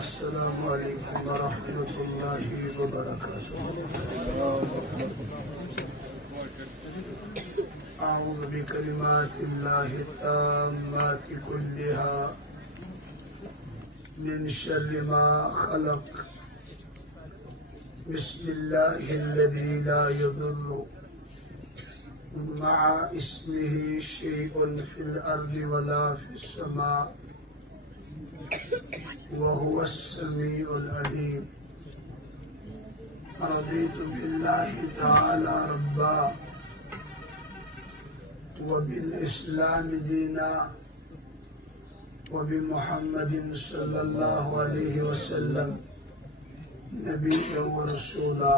السلام علیکم ورحمۃ اللہ وبرکاتہ۔ اعوذ بکلمات اللہ التامات کلها من شر ما خلق، بسم اللہ الذی لا یضر مع اسمه شیء فی الارض ولا فی السماء وهو السميع العليم۔ رضيت بالله تعالى ربا وبالإسلام دينا وبمحمد صلى الله عليه وسلم نبيا ورسولا۔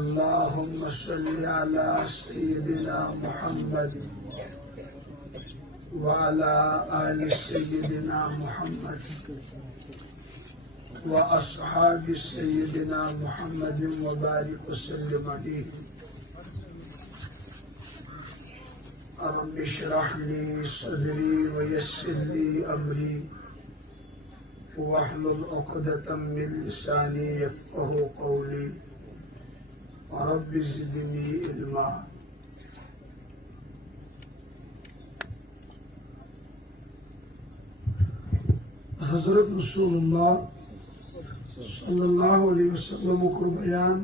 اللهم صل على سيدنا محمد وعلى آل سيدنا محمد وأصحاب سيدنا محمد وبارك وسلم عليه۔ رب اشرح لي صدري ويسر لي أمري واحلل عقدة من لساني يفقهوا قولي رب زدني علما۔ حضرت رسول اللہ صلی اللہ علیہ وسلم کو بیان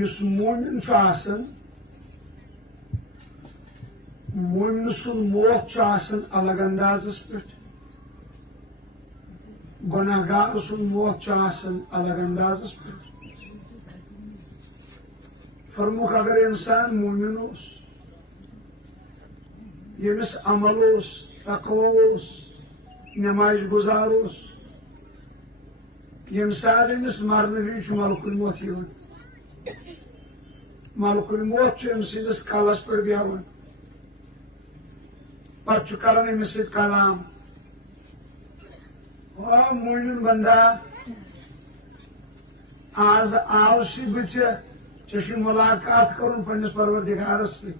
یس مومن چھُ آسان، مومن سُنٛد موت چھُ آسان الگ اندازس پٮ۪ٹھ، گۄناہ گار سُنٛد موت چھُ آسان الگ اندازس پٮ۪ٹھ۔ فرموک اگر انسان مومن اوس، یمس عمل اوس، تقوی اوس، نماز گزار اوس، یم ساتھ امس مرنے وز ملک الموت یوان، ملک الموت ام سندس کلس پہ بیہوان، پتہ کران امس ست کلام، مومن بندہ آز آو سی بچے ملاقات کرن پنس پروردگارس ست،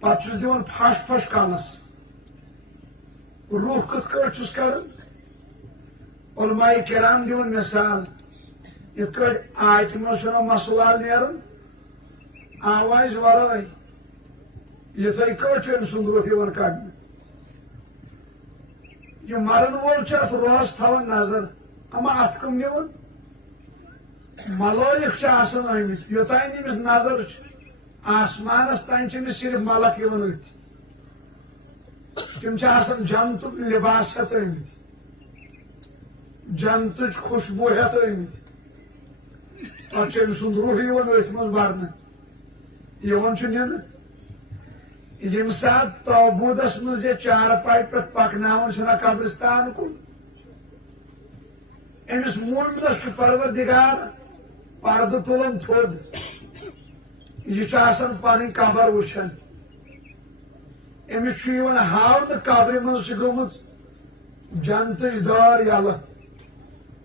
پتہ چھس دِوان پھش پھش کلس، روح کتھ کٲٹھۍ چھُس کران، علماء کرام دِوان مثال، یِتھ کٲٹھۍ آیتہِ منٛز چھُنہ مسوال نیران آواز ورٲے، یِتھے کٲٹھۍ چھُ أمۍ سُنٛد روح یِوان کڑنہٕ۔ یہِ مرن وول چھُ اتھ روحس تھاوان نظر، اما اتھ کٕم نِوان؟ ملٲیِک چھِ آسان آمٕتۍ، یوٚتانۍ أمِس نظر چھِ آسمانس تانۍ چھِ أمِس صرف ملک یِوان أتھۍ، تِم چھِ آسان جنتُک لباس ہٮ۪تھ آمٕتۍ، جنتٕچ خوشبوٗ ہٮ۪تھ آمٕتۍ، پتہٕ چھُ أمۍ سُنٛد روح یِوان أتھۍ منٛز برنہٕ، یِوان چھُ نِنہٕ۔ ییٚمہِ ساتہٕ تابوٗدس منٛز یہِ چارپاے پٮ۪ٹھ پکناوان چھِنہ قبرستان کُن، أمِس مومنس چھُ پروردگار پردٕ تُلان تھوٚد، یہ چھُ آسان پنٕنۍ قبر وٕچھان، أمِس چھُ یِوان ہاونہٕ قبرِ منٛز چھِ گٔمٕژ جنتٕچ دٲر یلہٕ،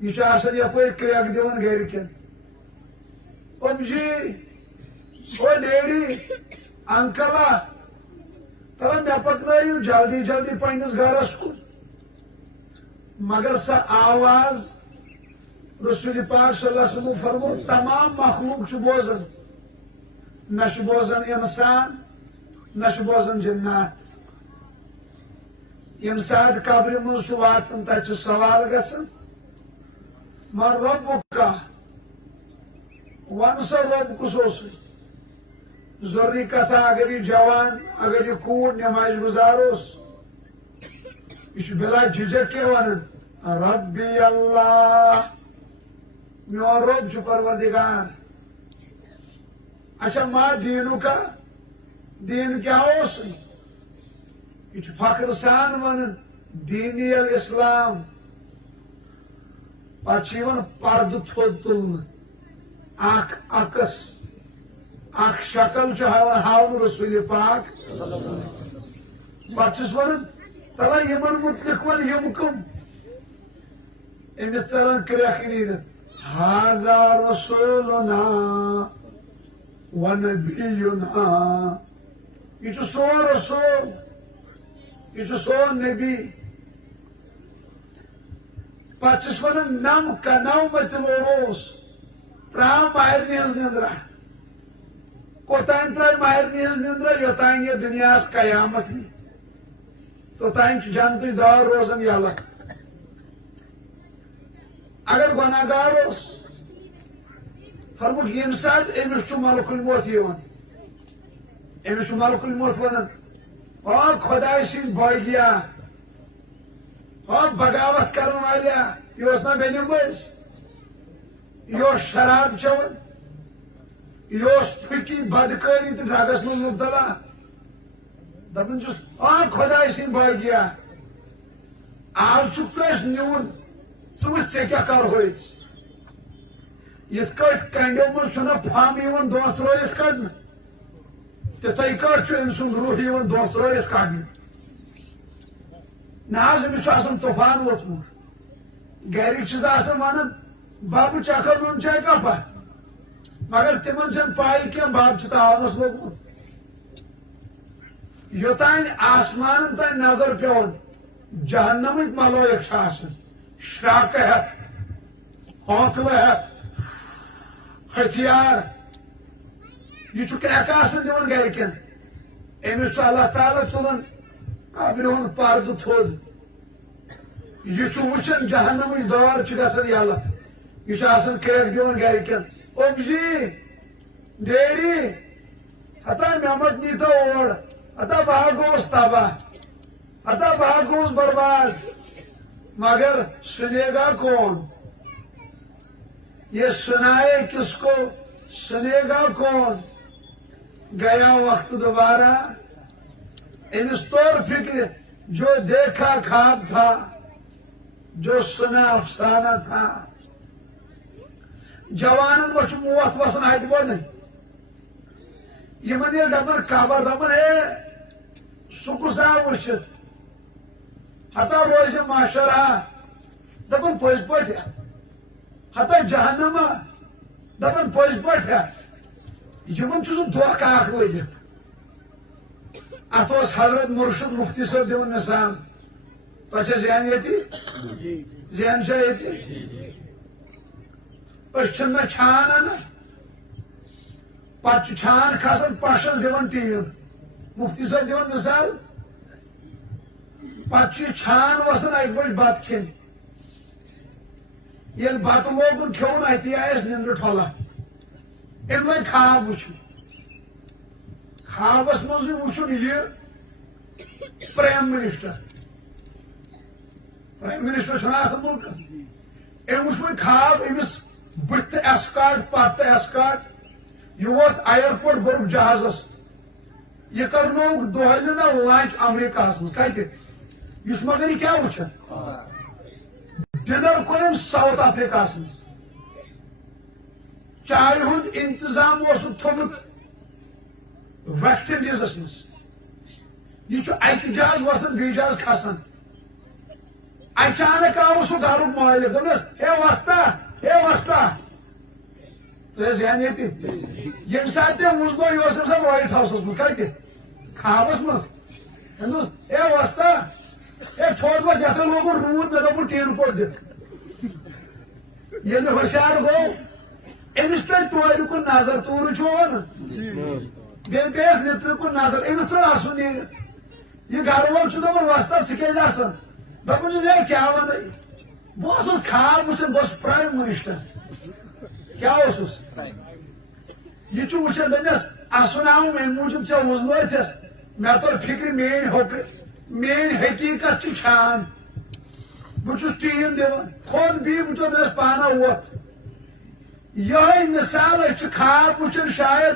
یہ چھُ آسان یپٲرۍ کرٛٮ۪کھ دِوان گرِکٮ۪ن، ام جی او ڈیڈی انکلا تلا مےٚ پکنٲیِو جلدی جلدی پننِس گرس کُن، مگر سۄ آواز رسول پاک صلی اللہ علیہ وسلم فرمو تمام مخلوق چھُ بوزان، نہ چھُ بوزان انسان نہ چھُ بوزان جنات۔ ییٚمہِ ساتہٕ قبرِ منٛز چھُ واتان تتہِ چھُ سوال گژھان من ربُکا، ون سا رب کُس اوسُے؟ ضروری کتھا اگر یہ جوان اگر یہ کوٗر نماز گزار اوس، یہ چھُ بلا جھجک کیٛاہ ونان ربی اللہ، میون رب چھُ پروردگار۔ اچھا ما دینُک کا دین کیا اوسُے؟ یہ چھُ فخر سان ونان دینی الاسلام۔ پتہٕ چھُ یِوان پردٕ تھوٚد تُلنہٕ، اکھ عکس اکھ شکل چھُ ہاوان رسول پاک، پتہٕ چھُس ونان تلا یِمن متعلق ون یِم کٕم؟ أمِس ژلان کرٛٮ۪کھ نیٖرِتھ، هذا رسولنا ونبینا یہ چھُ سون رسول یہ چھُ سون نبی پتہٕ چھِس ونان نم کنومت العروس ترٛاو مہرنہِ ہٕنٛز نندرا کوٚتام ترٛاوِ مہرنہِ ہٕنٛز نندرا یوٚتام یہِ دُنیاہس قیامت یی توٚتام چھُ جنتٕچ دار روزان یلہٕ اگر گۄناہگار اوس فرموُکھ ییٚمہِ ساتہٕ أمِس چھُ ملک الموت یِوان أمِس چھُ ملک الموت ونان خۄداے سٕنٛدۍ بٲگیا بغاوت کرن والیا یہ اوس نا بے نمٲز یہ اوس شراب چٮ۪وان یہ اوس پھٕکی بدکٲری تہٕ ڈرگس منٛز مبتلا دپان چھُس خۄداے سٕنٛدۍ بٲگیا آز چھُکھ ژٕ اَسہِ نیوٗن ژٕ وٕچھ ژےٚ کیٛاہ کرہو أسۍ یِتھ کٲٹھۍ کنڈیو منٛز چھُنہ پھم یِوان دونٛژرٲیِتھ کڑنہٕ تِتھٕے کٲٹھۍ چھُ أمۍ سُنٛد روح یِوان دونٛژرٲیِتھ کڑنہٕ نہ حظ أمِس چھُ آسان طوفان ووٚتھمُت گرِکۍ چھِس آسان ونان ببہٕ چکھا نوٗن چاے کپا مگر تِمن چھنہٕ پاے کینٛہہ بب چھُ تاونس لوگمُت یوٚتانۍ آسمانن تانۍ نظر پیوان جہنمٕکۍ ملٲیک چھِ آسان شراکہٕ ہٮ۪تھ ہونکلہٕ ہٮ۪تھ ہتھیار یہ چھُ کرٛٮ۪کہٕ آسان دِوان گرِکٮ۪ن أمِس چھُ اللہ تعالیٰ تُلان قبرِ ہُنٛد پردٕ تھوٚد یہ چھُ وٕچھان جہنمٕچ دار چھِ گژھان یلہٕ یہ چھُ آسان کرٛٮ۪کھ دِوان گرِکٮ۪ن اوبجی ڈیڈی ہتا مےٚ مت نیٖتو اور ہتا بہٕ ہا گوٚوُس تباہ ہتا بہٕ ہا گوٚوُس برباد مگر سنے گا کون یہ سنائے کس کو سنے گا کون گیا وقت دوبارہ امس طور فکر جو دیکھا خواب تھا جو سنا افسانہ تھا جوانن وچھ موت وسان ہتہِ بۄنہٕ یمن ییٚلہِ دپان خبر دپان ہے سُہ کُس آو وٕچھِتھ ہتا روزِ ماشرا دپان پٔزۍ پٲٹھۍ ہتا جہنما دپان پٔزۍ پٲٹھۍ یمن چھُ سُہ دھوکہٕ اکھ لٔگِتھ ات اوس حضرت مرشد مفتی صٲب دِوان مثال تۄہہِ چھا ذہن ییٚتہِ ذہن چھا ییٚتہِ أسۍ چھِنہٕ نہ چھان انان پتہٕ چھُ چھان کھسان پشس دِوان ٹیٖن مفتی صٲب دِوان مثال پتہٕ چھُ یہِ چھان وسان اکہِ بجہِ بتہٕ کھیٚنہِ ییٚلہِ بتہٕ لوگُن کھیوٚن اتی آیس نندرٕ ٹھۄلا أمۍ لٲگۍ خواب وٕچھُن خوابس منٛز وٕچھُن یہِ پرایم منسٹر چھُنہ آسان مُلکس أمۍ وٕچھ وۄنۍ خواب أمِس بٕتھِ تہِ ایسکاٹ پتہٕ تہِ ایسکاٹ یہِ ووت اَیرپورٹ بوٚرُکھ جہازس یہِ کرنووُکھ دۄہلہِ نہ لنچ امریکاہس منٛز کتہِ یُس مگر یہِ کیٛاہ وٕچھان ڈنر کوٚر أمۍ ساوُتھ افریٖقاہس منٛز چایہِ ہُنٛد انتظام اوسُکھ تھوٚمُت ویسٹ انڈیٖزس منٛز یہِ چھُ اکہِ جہاز وسان بیٚیہِ جہاز کھسان اچانک آو سُہ گرُک مٲلِک دوٚپنس ہے وستا تۄہہِ ذہن ییٚتہِ ییٚمہِ ساتہٕ تٔمۍ وٕچھ گوٚو یہِ اوس أمۍ ساتہٕ وایٹ ہاوسس منٛز کتہِ خوابس منٛز أمۍ دوٚپُس ہے وستا ہے تھوٚد وۄتھ یتھ لوگُن روٗد مےٚ دوٚپُن ٹیٖن پوٚٹ دِ ییٚلہِ ہوشیار گوٚو أمِس پیٚیہِ تورِ کُن نظر توٗرٕ چھُ ونان بیٚیہِ پیٚیس لِترِ کُن نظر أمِس ژٔر اسُن نیٖرِتھ یہِ گرٕ وول چھُ دپان وستا ژٕ کیٛازِ آسان دپان چھُس ہے کیٛاہ ونے بہٕ اوسُس خواب وٕچھان بہٕ اوسُس پرایم منسٹر کیٛاہ اوسُس یہِ چھُ وٕچھان دپنس اسُن آو امہِ موٗجوٗب ژےٚ وُزلٲوتھس مےٚ توٚر فِکرِ میٲنۍ حقیٖقت چھِ چھان بہٕ چھُس ٹیٖن دِوان کھوٚت بیٚیہِ بہٕ چھُس دپس پانہ ووٚتھ یِہوے مثال أسۍ چھِ خواب وٕچھان شاید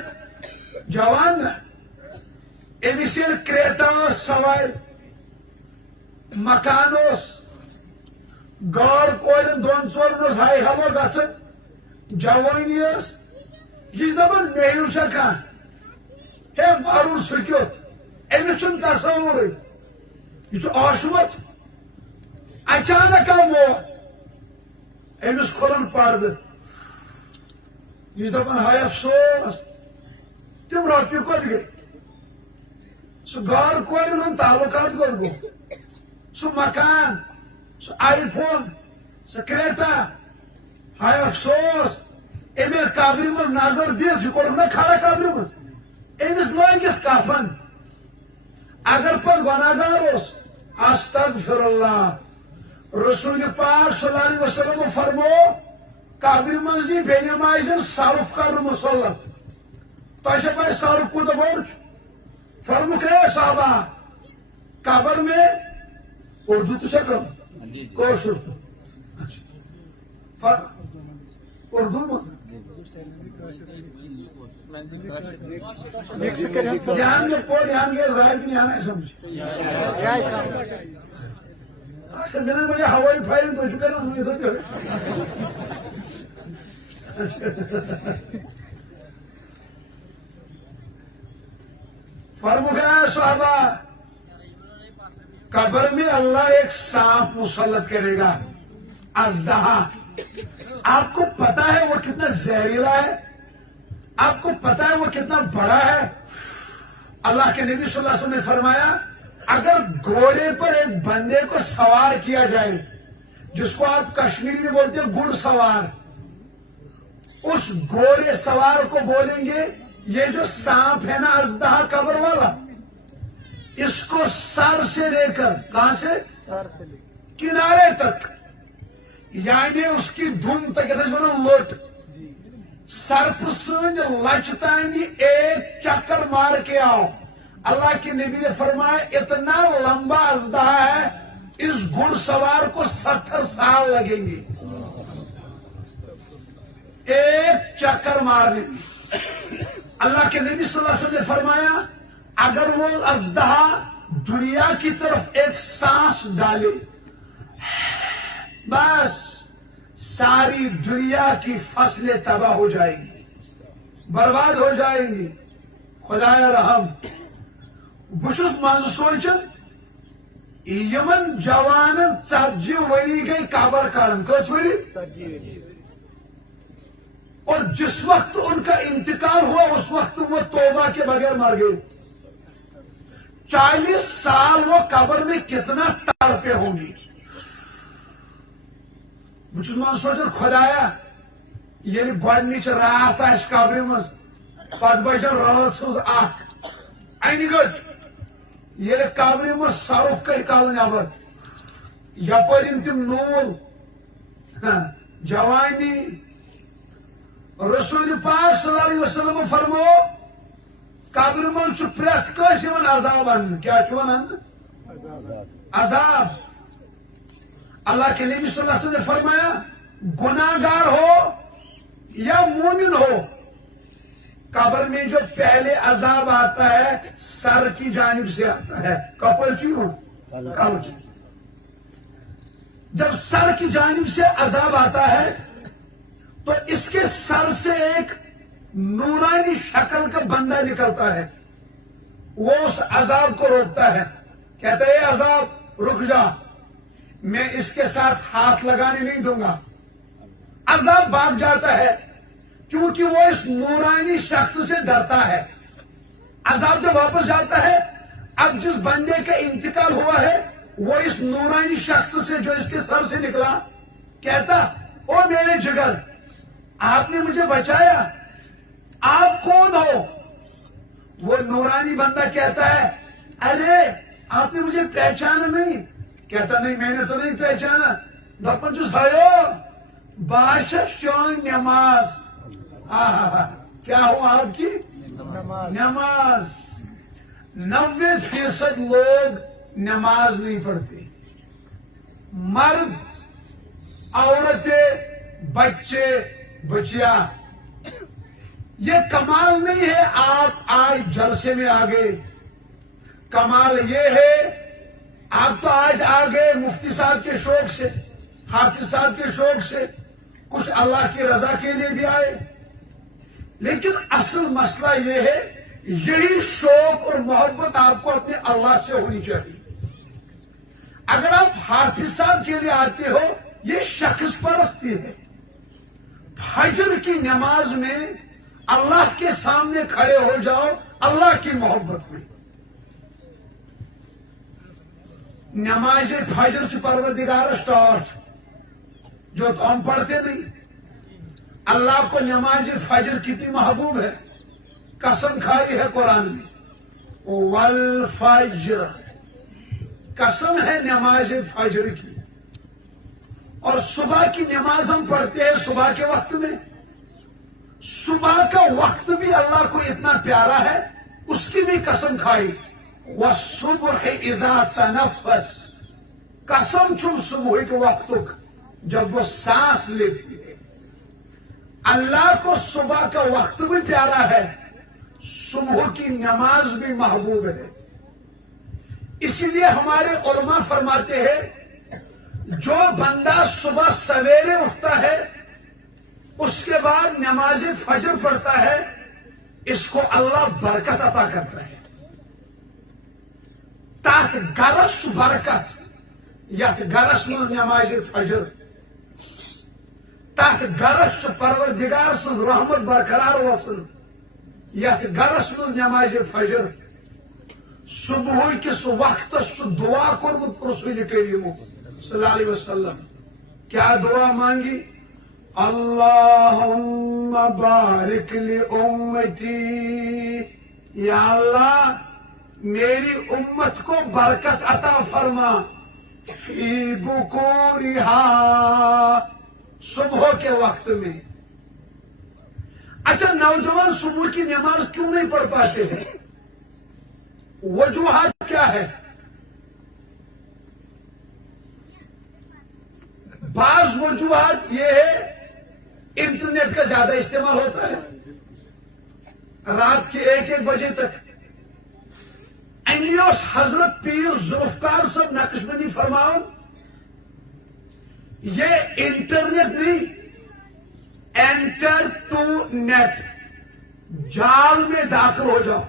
جوان نہ أمِس ییٚلہِ کریٹا ٲس سوارِ مکان اوس گٲر کورٮ۪ن دۄن ژورن اوس ہاے ہوا گژھان جوٲنی ٲس یہِ چھِ دپان مےٚ ہیوٗ چھا کانٛہہ ہے مرُن سُہ کیُتھ أمِس چھُنہٕ تصوُرٕے یہِ چھُ ٲشوت اچانک آو موت أمِس کھُلان پردٕ یہِ چھُ دپان ہاے افسوس تم روپیے کت گئی سہ گاڑ کورن ہند تعلقات کت گو سہ مکان سہ آئی فون سہ کریٹا ہائے افسوس امے قبر مز نظر دس یہ کور نا کھڑا قبر مز امس لگت کفن اگر پت گناہگار استغفر اللہ رسول پاک صلی اللہ علیہ وسلم فرمو قبر مز نی بے نمازن صرف کر مسلط تہ پہ صرف کت بوڑ فرمک ہے صحابہ قبر میں اردو تو کم کوشر تو اردو مز یہاں کے پوڑ یہاں کے ظاہر کی یہاں سمجھ اچھا میں نے مجھے ہوائی فائل تو چکا نا مجھے تو فرمایا صحابہ قبر میں اللہ ایک سانپ مسلط کرے گا اژدہا آپ کو پتا ہے وہ کتنا زہریلا ہے آپ کو پتا ہے وہ کتنا بڑا ہے اللہ کے نبی صلی اللہ علیہ وسلم نے فرمایا اگر گھوڑے پر ایک بندے کو سوار کیا جائے جس کو آپ کشمیری میں بولتے ہیں گھڑ سوار اس گھوڑے سوار کو بولیں گے یہ جو سانپ ہے نا اژدہا قبر والا اس کو سر سے لے کر کہاں سے کنارے تک یعنی اس کی دھن تک لوٹ سرپ سند لچ تانی ایک چکر مار کے آؤ اللہ کے نبی نے فرمایا اتنا لمبا اژدہا ہے اس گھڑ سوار کو 70 سال لگیں گے ایک چکر مارنے میں اللہ کے نبی صلی اللہ علیہ وسلم نے فرمایا اگر وہ اژدہا دنیا کی طرف ایک سانس ڈالے بس ساری دنیا کی فصلیں تباہ ہو جائیں گی برباد ہو جائیں گی خدا رحم بچس مز سوچن یمن جوان 40 وری گئی قبر کرن کس وری اور جس وقت ان کا انتقال ہوا اس وقت وہ توبہ کے بغیر مر گئے 40 سال وہ قبر میں کتنا تڑپے ہوں گی بچس من سوچان خدایا یل گۄڈنِچ رات آسہِ قبرِ منٛز پتہٕ بچن رات سٕنٛز اکھ انہِ گٔٹۍ ییٚلہِ قبرِ منٛز سرُف کٔڑۍ کالہٕ نٮ۪بر یپٲرۍ تِم نوٗل جوانی رسول پاک صلی اللہ علیہ وسلم فرمو قبر منٛز چھُ پرٛٮ۪تھ کٲنٛسہِ یِوان عذاب اننہٕ کیٛاہ چھُ ونان عذاب اللہ کے نبی صلی اللہ علیہ وسلم نے فرمایا گناہگار ہو یا مومن ہو قبر میں جو پہلے عذاب آتا ہے سر کی جانب سے آتا ہے کپل چیوں کل کی جب سر کی جانب سے عذاب آتا ہے تو اس کے سر سے ایک نورانی شکل کا بندہ نکلتا ہے وہ اس عذاب کو روکتا ہے کہتا ہے اے عذاب رک جا میں اس کے ساتھ ہاتھ لگانے نہیں دوں گا عذاب بھاگ جاتا ہے کیونکہ وہ اس نورانی شخص سے ڈرتا ہے عذاب جب واپس جاتا ہے اب جس بندے کا انتقال ہوا ہے وہ اس نورانی شخص سے جو اس کے سر سے نکلا کہتا او میرے جگر آپ نے مجھے بچایا آپ کون ہو وہ نورانی بندہ کہتا ہے ارے آپ نے مجھے پہچانا نہیں کہتا نہیں میں نے تو نہیں پہچانا دپن چھس ہیو باشا چون نماز کیا ہو آپ کی نماز 90% لوگ نماز نہیں پڑھتے مرد عورتیں بچے بچیا یہ کمال نہیں ہے آپ آج جلسے میں آ گئے کمال یہ ہے آپ تو آج آ گئے مفتی صاحب کے شوق سے حافظ صاحب کے شوق سے کچھ اللہ کی رضا کے لیے بھی آئے لیکن اصل مسئلہ یہ ہے یہی شوق اور محبت آپ کو اپنے اللہ سے ہونی چاہیے اگر آپ حافظ صاحب کے لیے آتے ہو یہ شخص پرستی ہے فجر کی نماز میں اللہ کے سامنے کھڑے ہو جاؤ اللہ کی محبت میں. نماز فجر چھ پروردگارس ٹاٹ جو تو ہم پڑھتے نہیں. اللہ کو نماز فجر کتنی محبوب ہے. قسم کھائی ہے قرآن میں والفجر، قسم ہے نماز فجر کی. اور صبح کی نماز ہم پڑھتے ہیں صبح کے وقت میں. صبح کا وقت بھی اللہ کو اتنا پیارا ہے اس کی بھی قسم کھائی. والصبح اذا تنفس، قسم چھم صبح کے وقت جب وہ سانس لیتی ہے. اللہ کو صبح کا وقت بھی پیارا ہے، صبح کی نماز بھی محبوب ہے. اسی لیے ہمارے علماء فرماتے ہیں جو بندہ صبح سویرے اٹھتا ہے اس کے بعد نماز فجر پڑھتا ہے اس کو اللہ برکت عطا کرتا ہے. تحت گرس برکت یت گرس من نماز فجر، تحت گرس پروردگار سن رحمت برقرار وسن یت گرس من نماز فجر. صبح کس وقت دعا کورمت رسول کریم صلی اللہ علیہ وسلم. کیا دعا مانگی؟ اللہم بارک لی امتی، یا اللہ میری امت کو برکت عطا فرما. فی بکورہا، صبح کے وقت میں. اچھا نوجوان صبح کی نماز کیوں نہیں پڑھ پاتے ہیں؟ وجوہات کیا ہے؟ بعض وجوہات یہ ہے انٹرنیٹ کا زیادہ استعمال ہوتا ہے رات کے 1-1 بجے تک. انیوس حضرت پیر ذوالفقار صاحب نقشبندی فرماؤ یہ انٹرنیٹ نہیں، انٹر ٹو نیٹ، جال میں داخل ہو جاؤ.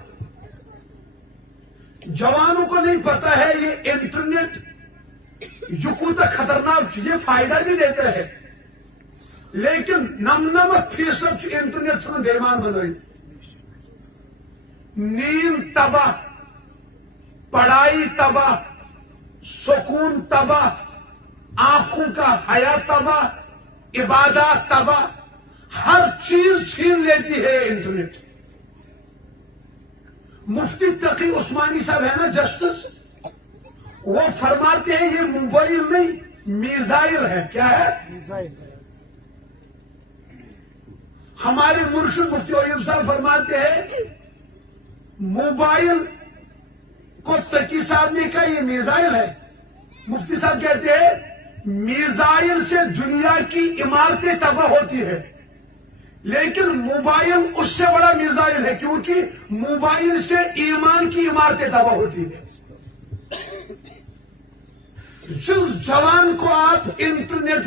جوانوں کو نہیں پتا ہے یہ انٹرنیٹ یہ کوتا خطرناک، یہ فائدہ بھی دیتا ہے لیکن 99% انٹرنیٹ سے بےمان بنائی. نیند تباہ، پڑھائی تباہ، سکون تباہ، آنکھوں کا حیا تباہ، عبادات تباہ، ہر چیز چھین لیتی ہے انٹرنیٹ. مفتی تقی عثمانی صاحب ہے نا جسٹس، وہ فرماتے ہیں یہ موبائل نہیں میزائل ہے. کیا ہے؟ ہمارے مرشد مفتی اویب صاحب فرماتے ہیں موبائل کو تقی صاحب نے کہا یہ میزائل ہے. مفتی صاحب کہتے ہیں میزائل سے دنیا کی عمارتیں تباہ ہوتی ہے لیکن موبائل اس سے بڑا میزائل ہے کیونکہ موبائل سے ایمان کی عمارتیں تباہ ہوتی ہے. جس جوان کو آپ انٹرنیٹ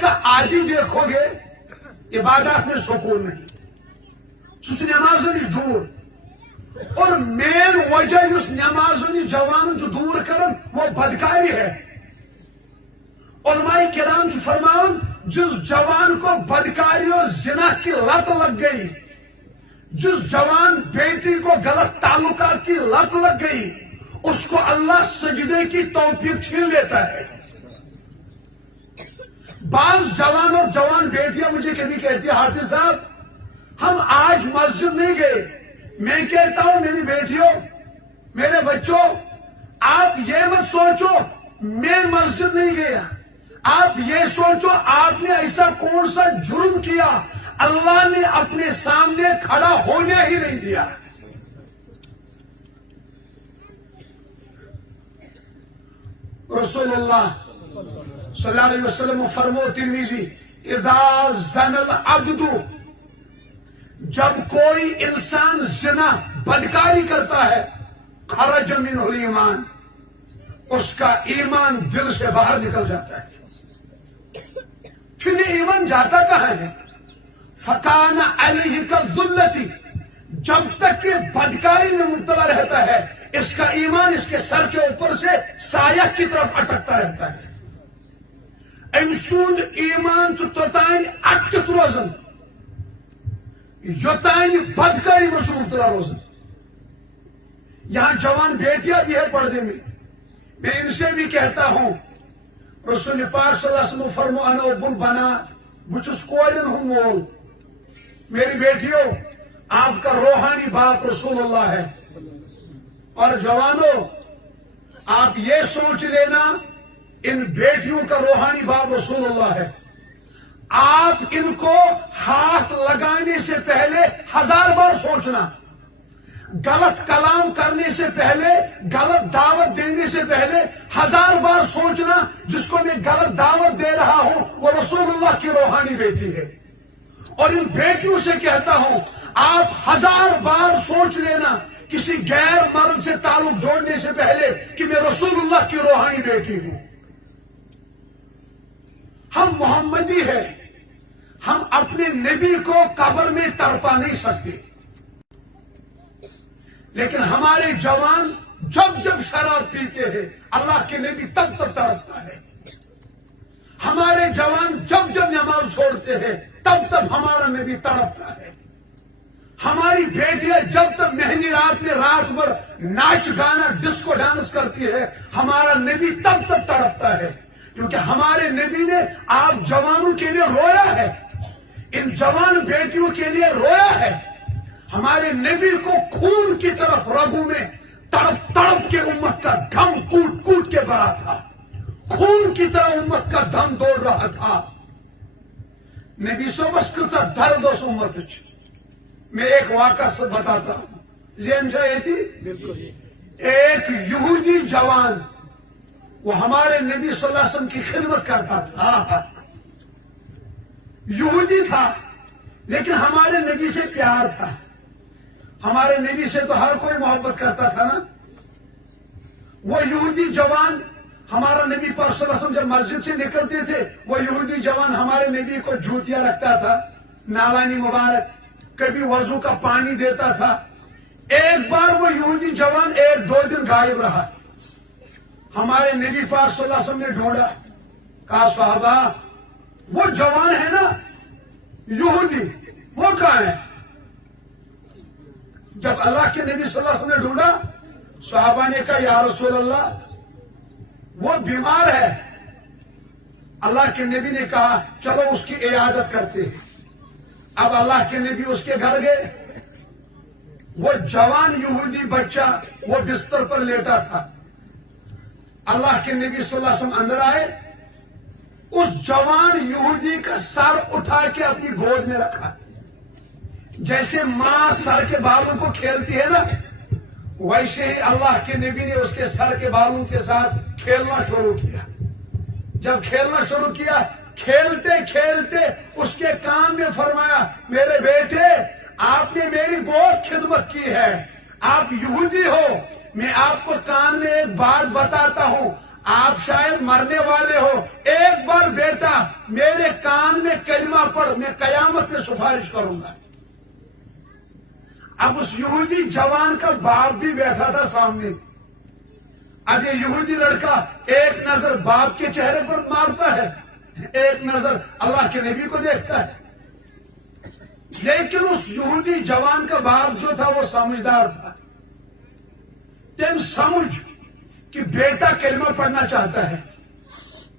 کا عادی دیکھو گے عبادات میں سکون نہیں، سوچ نماز نش دور. اور مین وجہ اس نماز نش جوان جو دور کرن وہ بدکاری ہے. علماء کرام جو فرماؤن جس جوان کو بدکاری اور زنا کی لت لگ گئی، جس جوان بیٹی کو غلط تعلقات کی لت لگ گئی اس کو اللہ سجدے کی توفیق چھین لیتا ہے. بعض جوان اور جوان بیٹیاں مجھے کبھی کہتی ہے حافظ صاحب ہم آج مسجد نہیں گئے. میں کہتا ہوں میری بیٹیوں میرے بچوں آپ یہ مت سوچو میں مسجد نہیں گیا، آپ یہ سوچو آپ نے ایسا کون سا جرم کیا اللہ نے اپنے سامنے کھڑا ہونے ہی نہیں دیا. رسول اللہ صلی اللہ علیہ وسلم فرمو ترمذی اذا زن العبد، جب کوئی انسان زنا بدکاری کرتا ہے خرج منہ الایمان، اس کا ایمان دل سے باہر نکل جاتا ہے. پھر یہ ایمان جاتا کہاں ہے؟ فکان علیہ کالذلۃ، جب تک کہ بدکاری میں مبتلا رہتا ہے اس کا ایمان اس کے سر کے اوپر سے سایہ کی طرف اٹکتا رہتا ہے. ام سند ایمان توتان اٹکت روزن یوتان بدکاری میں مبتلا روزن. یہاں جوان بیٹیاں بھی ہے پردے میں ان سے بھی کہتا ہوں رسول پاک صلی اللہ علیہ وسلم فرمو انا ابن بنا بچس کوئلن ہوں مول. میری بیٹیوں آپ کا روحانی باپ رسول اللہ ہے. اور جوانوں آپ یہ سوچ لینا ان بیٹیوں کا روحانی باپ رسول اللہ ہے. آپ ان کو ہاتھ لگانے سے پہلے 1000 بار سوچنا. غلط کلام کرنے سے پہلے غلط دعوت دینے سے پہلے 1000 بار سوچنا جس کو میں غلط دعوت دے رہا ہوں وہ رسول اللہ کی روحانی بیٹی ہے. اور ان بیٹیوں سے کہتا ہوں آپ 1000 بار سوچ لینا کسی غیر مرد سے تعلق جوڑنے سے پہلے کہ میں رسول اللہ کی روحانی بیٹی ہوں. ہم محمدی ہیں. ہم اپنے نبی کو قبر میں تڑپا نہیں سکتے لیکن ہمارے جوان جب شراب پیتے ہیں اللہ کے نبی تب تڑپتا ہے. ہمارے جوان جب نماز چھوڑتے ہیں تب ہمارا نبی تڑپتا ہے. ہماری بیٹیاں جب تک مہندی رات میں رات بھر ناچ گانا ڈسکو ڈانس کرتی ہے ہمارا نبی تب تڑپتا ہے کیونکہ ہمارے نبی نے آپ جوانوں کے لیے رویا ہے. ان جوان بیٹیوں کے لیے رویا ہے. ہمارے نبی کو خون کی طرف رگوں میں تڑپ کے امت کا دم کوٹ کے بھرا تھا. خون کی طرح امت کا دم دوڑ رہا تھا. نبی صبح کتا درد اس امت. میں ایک واقعہ سے بتاتا ہوں. ذہن جائے تھی ایک یہودی جوان وہ ہمارے نبی صلی اللہ علیہ وسلم کی خدمت کرتا تھا. یہودی تھا لیکن ہمارے نبی سے پیار تھا. ہمارے نبی سے تو ہر کوئی محبت کرتا تھا نا. وہ یہودی جوان ہمارا نبی پاک صلی اللہ علیہ وسلم جب مسجد سے نکلتے تھے وہ یہودی جوان ہمارے نبی کو جوتیاں رکھتا تھا نالانی مبارک کبھی وضو کا پانی دیتا تھا. ایک بار وہ یہودی جوان 1-2 دن غائب رہا. ہمارے نبی پاک صلی اللہ علیہ وسلم نے ڈھونڈا کہا صحابہ وہ جوان ہے نا یہودی وہ کہاں ہے. جب اللہ کے نبی صلی اللہ علیہ وسلم نے ڈھونڈا صحابہ نے کہا یا رسول اللہ وہ بیمار ہے. اللہ کے نبی نے کہا چلو اس کی عیادت کرتے ہیں. اب اللہ کے نبی اس کے گھر گئے. وہ جوان یہودی بچہ وہ بستر پر لیٹا تھا. اللہ کے نبی صلی اللہ علیہ وسلم اندر آئے. اس جوان یہودی کا سر اٹھا کے اپنی گود میں رکھا. جیسے ماں سر کے بالوں کو کھیلتی ہے نا ویسے ہی اللہ کے نبی نے اس کے سر کے بالوں کے ساتھ کھیلنا شروع کیا. جب کھیلنا شروع کیا کھیلتے کھیلتے اس کے کان میں فرمایا میرے بیٹے آپ نے میری بہت خدمت کی ہے. آپ یہودی ہو میں آپ کو کان میں ایک بات بتاتا ہوں آپ شاید مرنے والے ہو. ایک بار بیٹا میرے کان میں کلمہ پڑھ میں قیامت میں سفارش کروں گا. اب اس یہودی جوان کا باپ بھی بیٹھا تھا سامنے. اب یہ یہودی لڑکا ایک نظر باپ کے چہرے پر مارتا ہے ایک نظر اللہ کے نبی کو دیکھتا ہے. لیکن اس یہودی جوان کا باپ جو تھا وہ سمجھدار تھا. تم سمجھ کہ بیٹا کلمہ پڑھنا چاہتا ہے.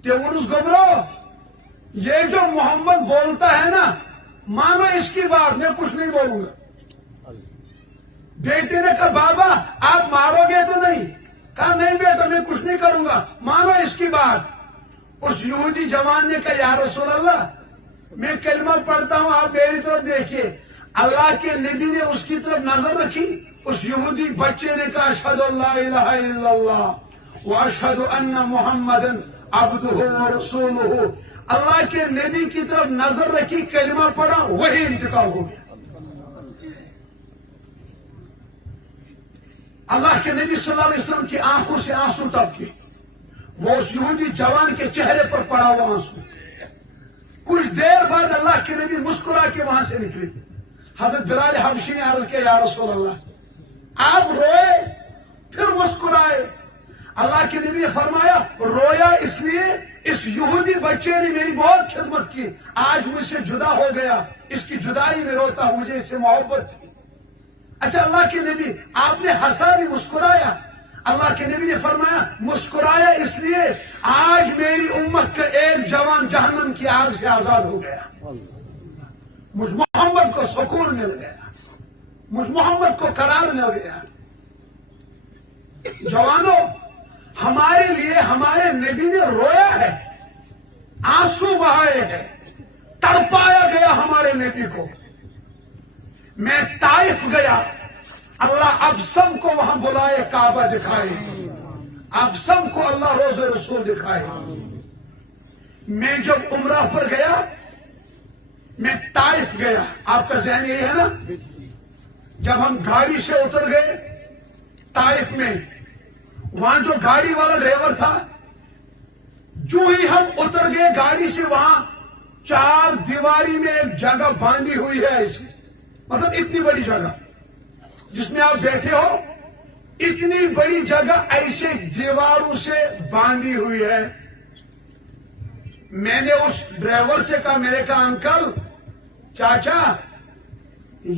تم اس گبرو یہ جو محمد بولتا ہے نا مانو اس کی بات میں کچھ نہیں بولوں گا. بیٹے نے کہا بابا آپ مارو گے تو نہیں. کہا نہیں بیٹا میں کچھ نہیں کروں گا مانو اس کی بات. اس یہودی جوان نے کہا یا رسول اللہ میں کلمہ پڑھتا ہوں آپ میری طرف دیکھیے. اللہ کے نبی نے اس کی طرف نظر رکھی. اس یہودی بچے نے کہا اشہد ان لا الہ الا اللہ واشہد ان محمد عبدہ ورسولہ. اللہ کے نبی کی طرف نظر رکھی کلمہ پڑھا وہی انتقال ہو گیا. اللہ کے نبی صلی اللہ علیہ وسلم کی آنکھوں سے آنسو ٹپکے. وہ اس یہودی جوان کے چہرے پر پڑا ہوا آنسو. کچھ دیر بعد اللہ کے نبی مسکرا کے وہاں سے نکلے. حضرت بلال حبشی نے عرض کیا یا رسول اللہ آپ روئے پھر مسکرائے. اللہ کے نبی نے فرمایا رویا اس لیے اس یہودی بچے نے میری بہت خدمت کی، آج مجھ سے جدا ہو گیا، اس کی جدائی میں روتا ہوں، مجھے اس سے محبت تھی۔ اچھا اللہ کے نبی آپ نے ہنسا بھی، مسکرایا؟ اللہ کے نبی نے فرمایا مسکرایا اس لیے آج میری امت کا ایک جوان جہنم کی آگ سے آزاد ہو گیا، مجھ محمد کو سکون مل گیا، مجھ محمد کو قرار مل گیا۔ جوانوں، ہمارے لیے ہمارے نبی نے رویا ہے، آنسو بہائے ہیں، تڑپایا گیا ہمارے نبی کو۔ میں طائف گیا، اللہ ابسم کو وہاں بلائے، کعبہ دکھائے، ابسم کو اللہ روز رسول دکھائے۔ میں جب عمرہ پر گیا، میں طائف گیا، آپ کا ذہن یہ ہے نا، جب ہم گاڑی سے اتر گئے طائف میں، وہاں جو گاڑی والا ڈرائیور تھا، جو ہی ہم اتر گئے گاڑی سے، وہاں چار دیواری میں ایک جگہ باندھی ہوئی ہے ایسی، مطلب اتنی بڑی جگہ جس میں آپ بیٹھے ہو، اتنی بڑی جگہ ایسے دیواروں سے باندھی ہوئی ہے۔ میں نے اس ڈرائیور سے کہا، میرے کہا انکل، چاچا،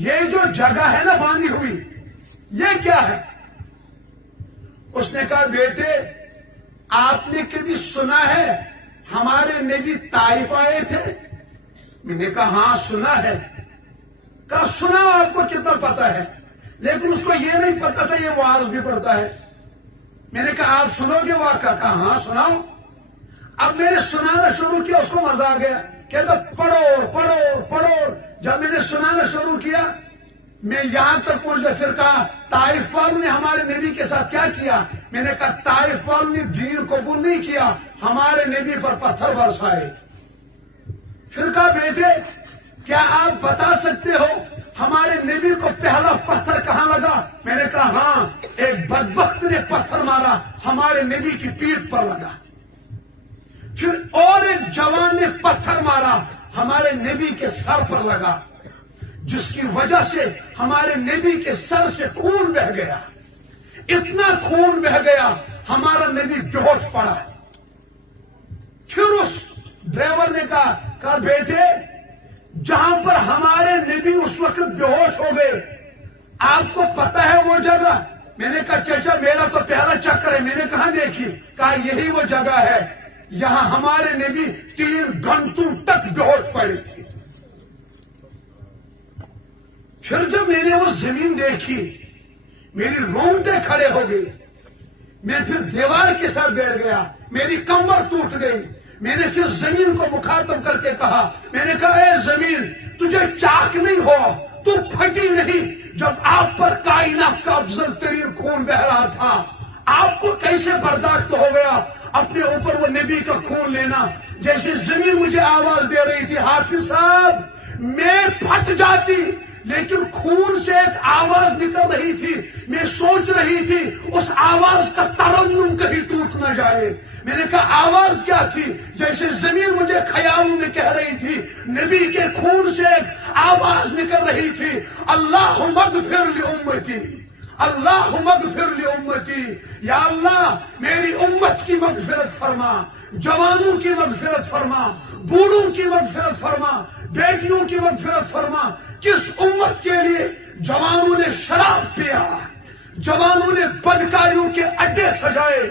یہ جو جگہ ہے نا باندھی ہوئی، یہ کیا ہے؟ اس نے کہا بیٹے، آپ نے کبھی سنا ہے ہمارے نبی طائف آئے تھے؟ میں نے کہا ہاں سنا ہے۔ کہا سنا، آپ کو کتنا پتا ہے؟ لیکن اس کو یہ نہیں پتا تھا یہ وعظ بھی پڑھتا ہے۔ میں نے کہا آپ سنو گے واقعہ؟ کہا ہاں سناؤ۔ اب میں نے سنانا شروع کیا، اس کو مزہ آ گیا، کہتا پڑھو پڑھو پڑھو۔ جب میں نے سنانا شروع کیا، میں یہاں تک پہنچ گیا، پھر کہا طائف والوں نے ہمارے نبی کے ساتھ کیا کیا؟ میں نے کہا طائف والوں نے دین قبول نہیں کیا، ہمارے نبی پر پتھر برسائے۔ پھر کہا بیٹے، کیا آپ بتا سکتے ہو ہمارے نبی کو پہلا پتھر کہاں لگا؟ میں نے کہا ہاں، ایک بدبخت نے پتھر مارا، ہمارے نبی کی پیٹھ پر لگا۔ پھر اور ایک جوان نے پتھر مارا، ہمارے نبی کے سر پر لگا، جس کی وجہ سے ہمارے نبی کے سر سے خون بہ گیا، اتنا خون بہ گیا ہمارا نبی بے ہوش پڑا۔ پھر اس ڈرائیور نے کہا بیٹے، جہاں پر ہمارے نبی اس وقت بے ہوش ہو گئے، آپ کو پتا ہے وہ جگہ؟ میں نے کہا چچا میرا تو پہلا چکر ہے، میں نے کہاں دیکھی؟ کہا یہی وہ جگہ ہے، یہاں ہمارے نبی 3 گھنٹوں تک بے ہوش پڑی تھی۔ پھر جب میں نے وہ زمین دیکھی، میری رونگٹیں کھڑے ہو گئی، میں پھر دیوار کے ساتھ بیٹھ گیا، میری کمر ٹوٹ گئی۔ میں نے پھر زمین کو مخاطب کر کے کہا، میں نے کہا اے زمین، تجھے چاک نہیں ہو، تو پھٹی نہیں جب آپ پر کائنات کا افضل ترین خون بہ رہا تھا؟ آپ کو کیسے برداشت ہو گیا اپنے اوپر وہ نبی کا خون لینا؟ جیسے زمین مجھے آواز دے رہی تھی، حافظ صاحب میں پھٹ جاتی، لیکن خون سے ایک آواز نکل رہی تھی، میں سوچ رہی تھی اس آواز کا ترنم کہیں ٹوٹ نہ جائے۔ میں نے کہا آواز کیا تھی؟ جیسے زمین مجھے خیالوں میں کہہ رہی تھی، نبی کے خون سے ایک آواز نکل رہی تھی، اللہم اغفر لامتی، اللہم اغفر لامتی، یا اللہ میری امت کی مغفرت فرما، جوانوں کی مغفرت فرما، بوڑھوں کی مغفرت فرما، بیٹیوں کی مغفرت فرما۔ کس امت کے لیے جوانوں نے شراب پیا، جوانوں نے بدکاریوں کے اڈے سجائے،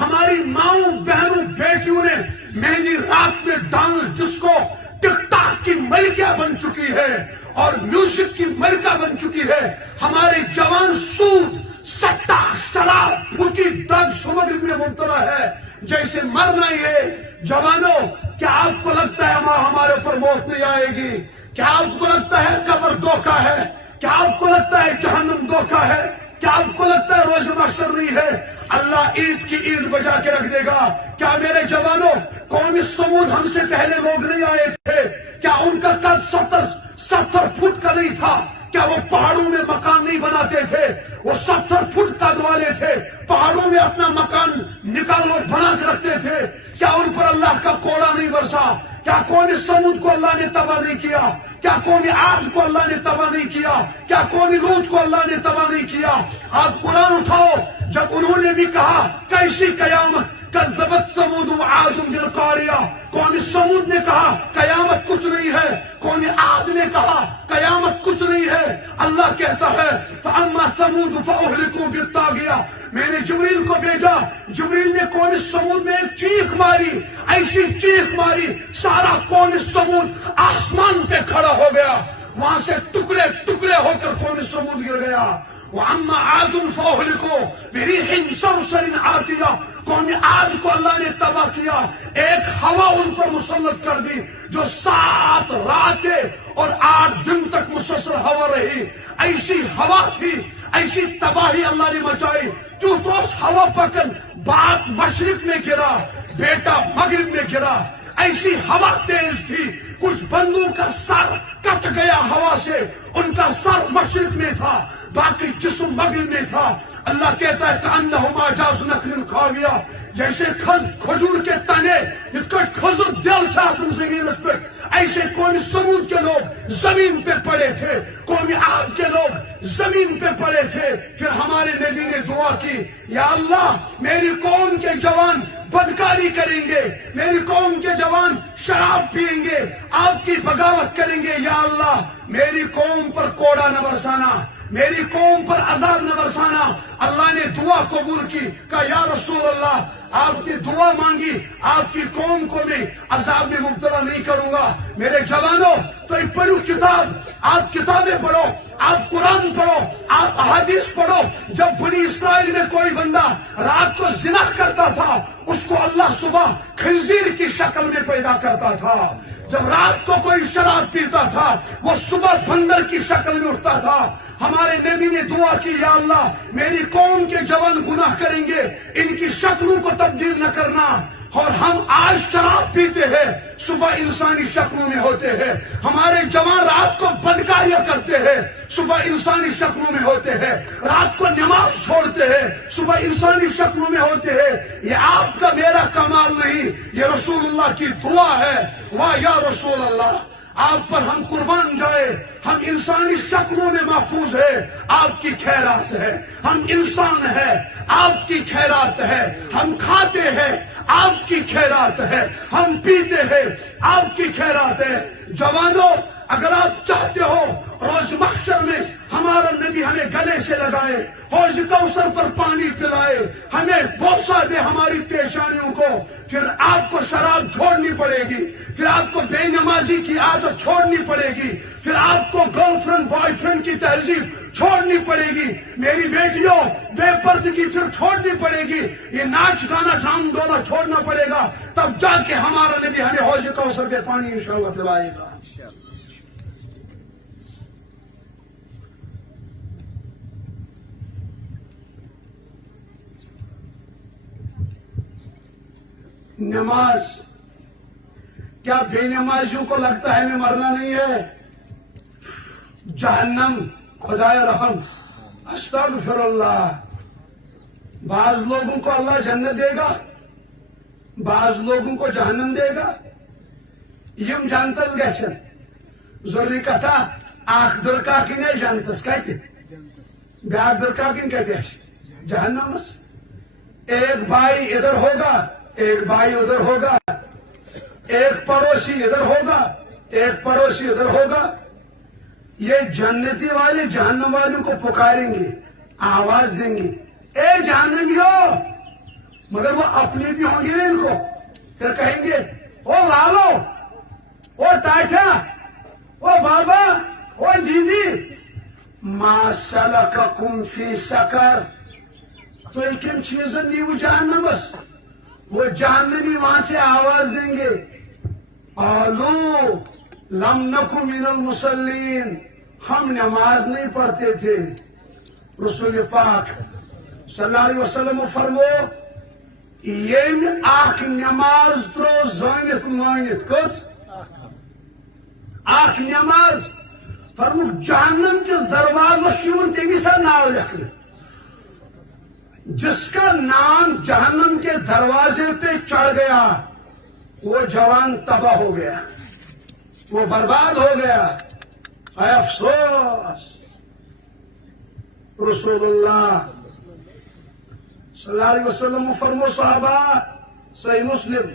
ہماری ماؤں بہنوں بیٹیوں نے مہندی رات میں ڈانس ڈسکو ٹک ٹاک کی ملکہ بن چکی ہے اور میوزک کی ملکہ بن چکی ہے۔ ہمارے جوان سود، سٹا، شراب، پھوٹی، ڈرگ، سمگری میں مبتلا ہے، جیسے مرنا ہی ہے۔ جوانوں، کیا آپ کو لگتا ہے ہمارے اوپر موت نہیں آئے گی؟ کیا آپ کو لگتا ہے قبر دھوکہ ہے؟ کیا آپ کو لگتا ہے جہنم دھوکہ ہے؟ کیا آپ کو لگتا ہے روز محشر نہیں ہے؟ اللہ عید کی عید بجا کے رکھ دے گا۔ کیا میرے جوانوں، قوم سمود ہم سے پہلے لوگ نہیں آئے تھے؟ کیا ان کا قد 70 فٹ کا نہیں تھا؟ کیا وہ پہاڑوں میں مکان نہیں بناتے تھے؟ وہ 70 فٹ قد والے تھے، پہاڑوں میں اپنا مکان نکال بنا کے رکھتے تھے۔ کیا ان پر اللہ کا کوڑا نہیں برسا؟ کیا قوم سمود کو اللہ نے تباہ نہیں کیا؟ کیا قوم عاد کو اللہ نے تباہ نہیں کیا؟ کیا قوم لوط کو اللہ نے تباہ نہیں کیا؟ آپ قرآن اٹھاؤ، جب انہوں نے بھی کہا کیسی قیامت، کذبت ثمود وعاد بالقاریہ، قوم سمود نے کہا قیامت کچھ نہیں ہے، قوم عاد نے کہا قیامت کچھ نہیں ہے۔ اللہ کہتا ہے فاما ثمود فاہلکوا بالطاغیہ، میں نے جبریل کو بھیجا، جبریل نے قوم سمود میں ایک چیخ ماری، ایسی چیخ ماری سارا قوم سمود آسمان پہ کھڑا ہو گیا، وہاں سے ٹکڑے ٹکڑے ہو کر قوم سمود گر گیا۔ وَعَمَّا عَادٌ فَأُهْلِكُوا بِرِيحٍ صَرْصَرٍ عَاتِيَةٍ، قوم عاد کو اللہ نے تباہ کیا، ایک ہوا ان پر مسلط کر دی جو 7 راتیں اور 8 دن تک مسلسل ہوا رہی۔ ایسی ہوا تھی، ایسی تباہی اللہ نے مچائی، کیوں تو اس ہوا پکن باپ مشرق میں گرا، بیٹا مغرب میں گرا۔ ایسی ہوا تیز تھی، کچھ بندوں کا سر کٹ گیا ہوا سے، ان کا سر مشرق میں تھا، باقی جسم مغرب میں تھا۔ اللہ کہتا ہے کأنہما اعجاز نخل خاویہ، جیسے کھجور کے تنے یتھ کٹ کھجر دل چھِ آسان زمینس پہ، ایسے قوم سمود کے لوگ زمین پہ پڑے تھے، قوم عاد کے لوگ زمین پہ پڑے تھے۔ پھر ہمارے نبی نے دعا کی، یا اللہ میری قوم کے جوان بدکاری کریں گے، میری قوم کے جوان شراب پیئیں گے، آپ کی بغاوت کریں گے، یا اللہ میری قوم پر کوڑا نہ برسانا، میری قوم پر عذاب نہ برسانا۔ اللہ نے دعا قبول کی، کہا یا رسول اللہ آپ کی دعا مانگی، آپ کی قوم کو میں عذاب میں مبتلا نہیں کروں گا۔ میرے جوانوں تو پڑھو کتاب، آپ کتابیں پڑھو، آپ قرآن پڑھو، آپ احادیث پڑھو۔ جب بنی اسرائیل میں کوئی بندہ رات کو زنا کرتا تھا، اس کو اللہ صبح خنزیر کی شکل میں پیدا کرتا تھا۔ جب رات کو کوئی شراب پیتا تھا، وہ صبح بندر کی شکل میں اٹھتا تھا۔ ہمارے نبی نے دعا کی، یا اللہ میری قوم کے جوان گناہ کریں گے، ان کی شکلوں کو تبدیل نہ کرنا۔ اور ہم آج شراب پیتے ہیں، صبح انسانی شکلوں میں ہوتے ہیں۔ ہمارے جوان رات کو بدکاریاں کرتے ہیں، صبح انسانی شکلوں میں ہوتے ہیں۔ رات کو نماز چھوڑتے ہیں، صبح انسانی شکلوں میں ہوتے ہیں۔ یہ آپ کا میرا کمال نہیں، یہ رسول اللہ کی دعا ہے۔ واہ یا رسول اللہ، آپ پر ہم قربان جائے، ہم انسانی شکلوں میں محفوظ ہے، آپ کی خیرات ہے۔ ہم انسان ہے، آپ کی خیرات ہے۔ ہم کھاتے ہیں، آپ کی خیرات ہے۔ ہم پیتے ہیں، آپ کی خیرات ہے۔ جوانوں اگر آپ چاہتے ہو روز محشر میں ہمارا نبی ہمیں گلے سے لگائے، حوض کوثر پر پانی پلائے، ہمیں بوسہ دے ہماری پیشانیوں کو، پھر آپ کو شراب چھوڑنی پڑے گی، پھر آپ کو بے نمازی کی عادت چھوڑنی پڑے گی، پھر آپ کو گرل فرینڈ بوائے فرینڈ کی تہذیب چھوڑنی پڑے گی، میری بیٹیوں بے پردگی پھر چھوڑنی پڑے گی، یہ ناچ گانا ڈھام ڈولا چھوڑنا پڑے گا، تب جا کے ہمارا نبی ہمیں حوض کوثر پہ پانی انشاءاللہ پلائے گا۔ نماز، کیا بے نمازیوں کو لگتا ہے ہمیں مرنا نہیں ہے؟ جہنم، خدائے رحم، استغفر اللہ۔ بعض لوگوں کو اللہ جنت دے گا، بعض لوگوں کو جہنم دے گا۔ یم جنتس گژھن ضروری کتھا، اخ درکاکن ہے جنتس کتہ، بیاکھ درکاکن کتہ جہنمس۔ ایک بھائی ادھر ہوگا، ایک بھائی ادھر ہوگا، ایک پڑوسی ادھر ہوگا، ایک پڑوسی ادھر ہوگا۔ یہ جنتی والے جہنم والوں کو پکاریں گے، آواز دیں گے، اے جہنمیو، مگر وہ اپنے بھی ہوں گے ان کو، پھر کہیں گے او لالو، او ٹاٹا، او بابا، او دیدی، ما سلککم فی سقر، تو کم چیزن نیو جہنمس؟ وہ جہنمی وہاں سے آواز دیں گے، قالوا لم نکن من المصلین، ہم نماز نہیں پڑھتے تھے۔ رسول پاک صلی اللہ علیہ وسلم فرمو، یم اخ نماز ترو زانت مانت، کس اخ نماز، فرمو جہنم کس دروازس چون تمی سا ناو لکھنے، جس کا نام جہنم کے دروازے پہ چڑھ گیا وہ جوان تباہ ہو گیا، وہ برباد ہو گیا۔ اے افسوس، رسول اللہ صلی اللہ علیہ وسلم فرمو صحابہ صحیح مسلم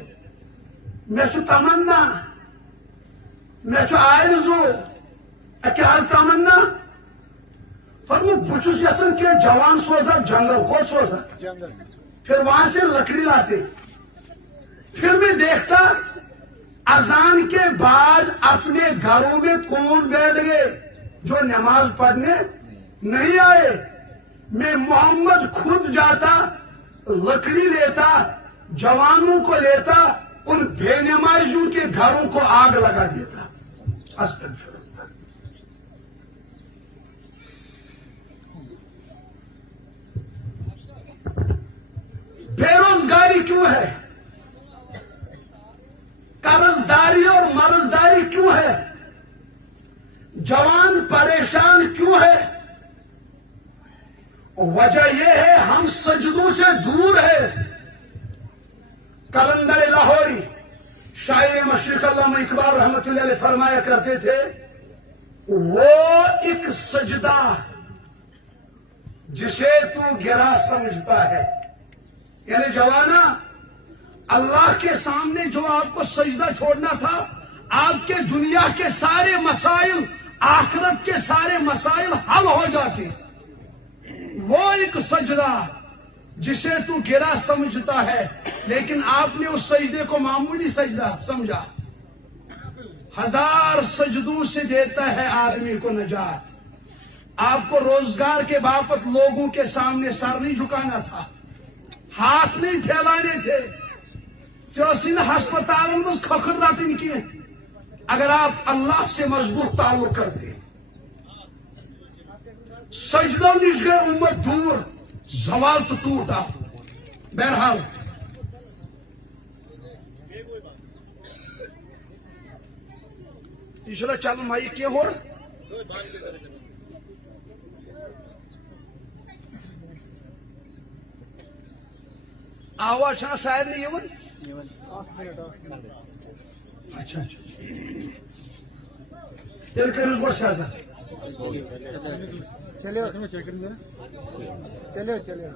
میں چھو تمنا میں چھو آرزو کیا حض تمنا فرمو بچوس یسن کہ جوان سوزا جنگل کوت سوزا پھر وہاں سے لکڑی لاتے پھر میں دیکھتا اذان کے بعد اپنے گھروں میں کون بیٹھ گئے جو نماز پڑھنے نہیں آئے میں محمد خود جاتا لکڑی لیتا جوانوں کو لیتا ان بے نمازیوں کے گھروں کو آگ لگا دیتا استغفر اللہ بے روزگاری کیوں ہے قرض داری اور مرض داری کیوں ہے جوان پریشان کیوں ہے وجہ یہ ہے ہم سجدوں سے دور ہے کلندر لاہوری شاعر مشرق علامہ اقبال رحمۃ اللہ علیہ فرمایا کرتے تھے وہ ایک سجدہ جسے تو گرا سمجھتا ہے یعنی جوانا اللہ کے سامنے جو آپ کو سجدہ چھوڑنا تھا آپ کے دنیا کے سارے مسائل آخرت کے سارے مسائل حل ہو جاتے وہ ایک سجدہ جسے تو گرا سمجھتا ہے لیکن آپ نے اس سجدے کو معمولی سجدہ سمجھا ہزار سجدوں سے دیتا ہے آدمی کو نجات آپ کو روزگار کے باپت لوگوں کے سامنے سر نہیں جھکانا تھا ہاتھ نہیں پھیلانے تھے چوسین ہسپتالوں میں کھکھر راتن کی اگر آپ اللہ سے مضبوط تعلق کرتے سجدوں نش گئے امت دور زوال تو ٹوٹا بہرحال تیسرا چل مائی کیا ہو آواز چھنا سائر نہیں یہ اچھا تیل کرو بڑھ سیازہ چلے اس میں چیک کریں چلے چلے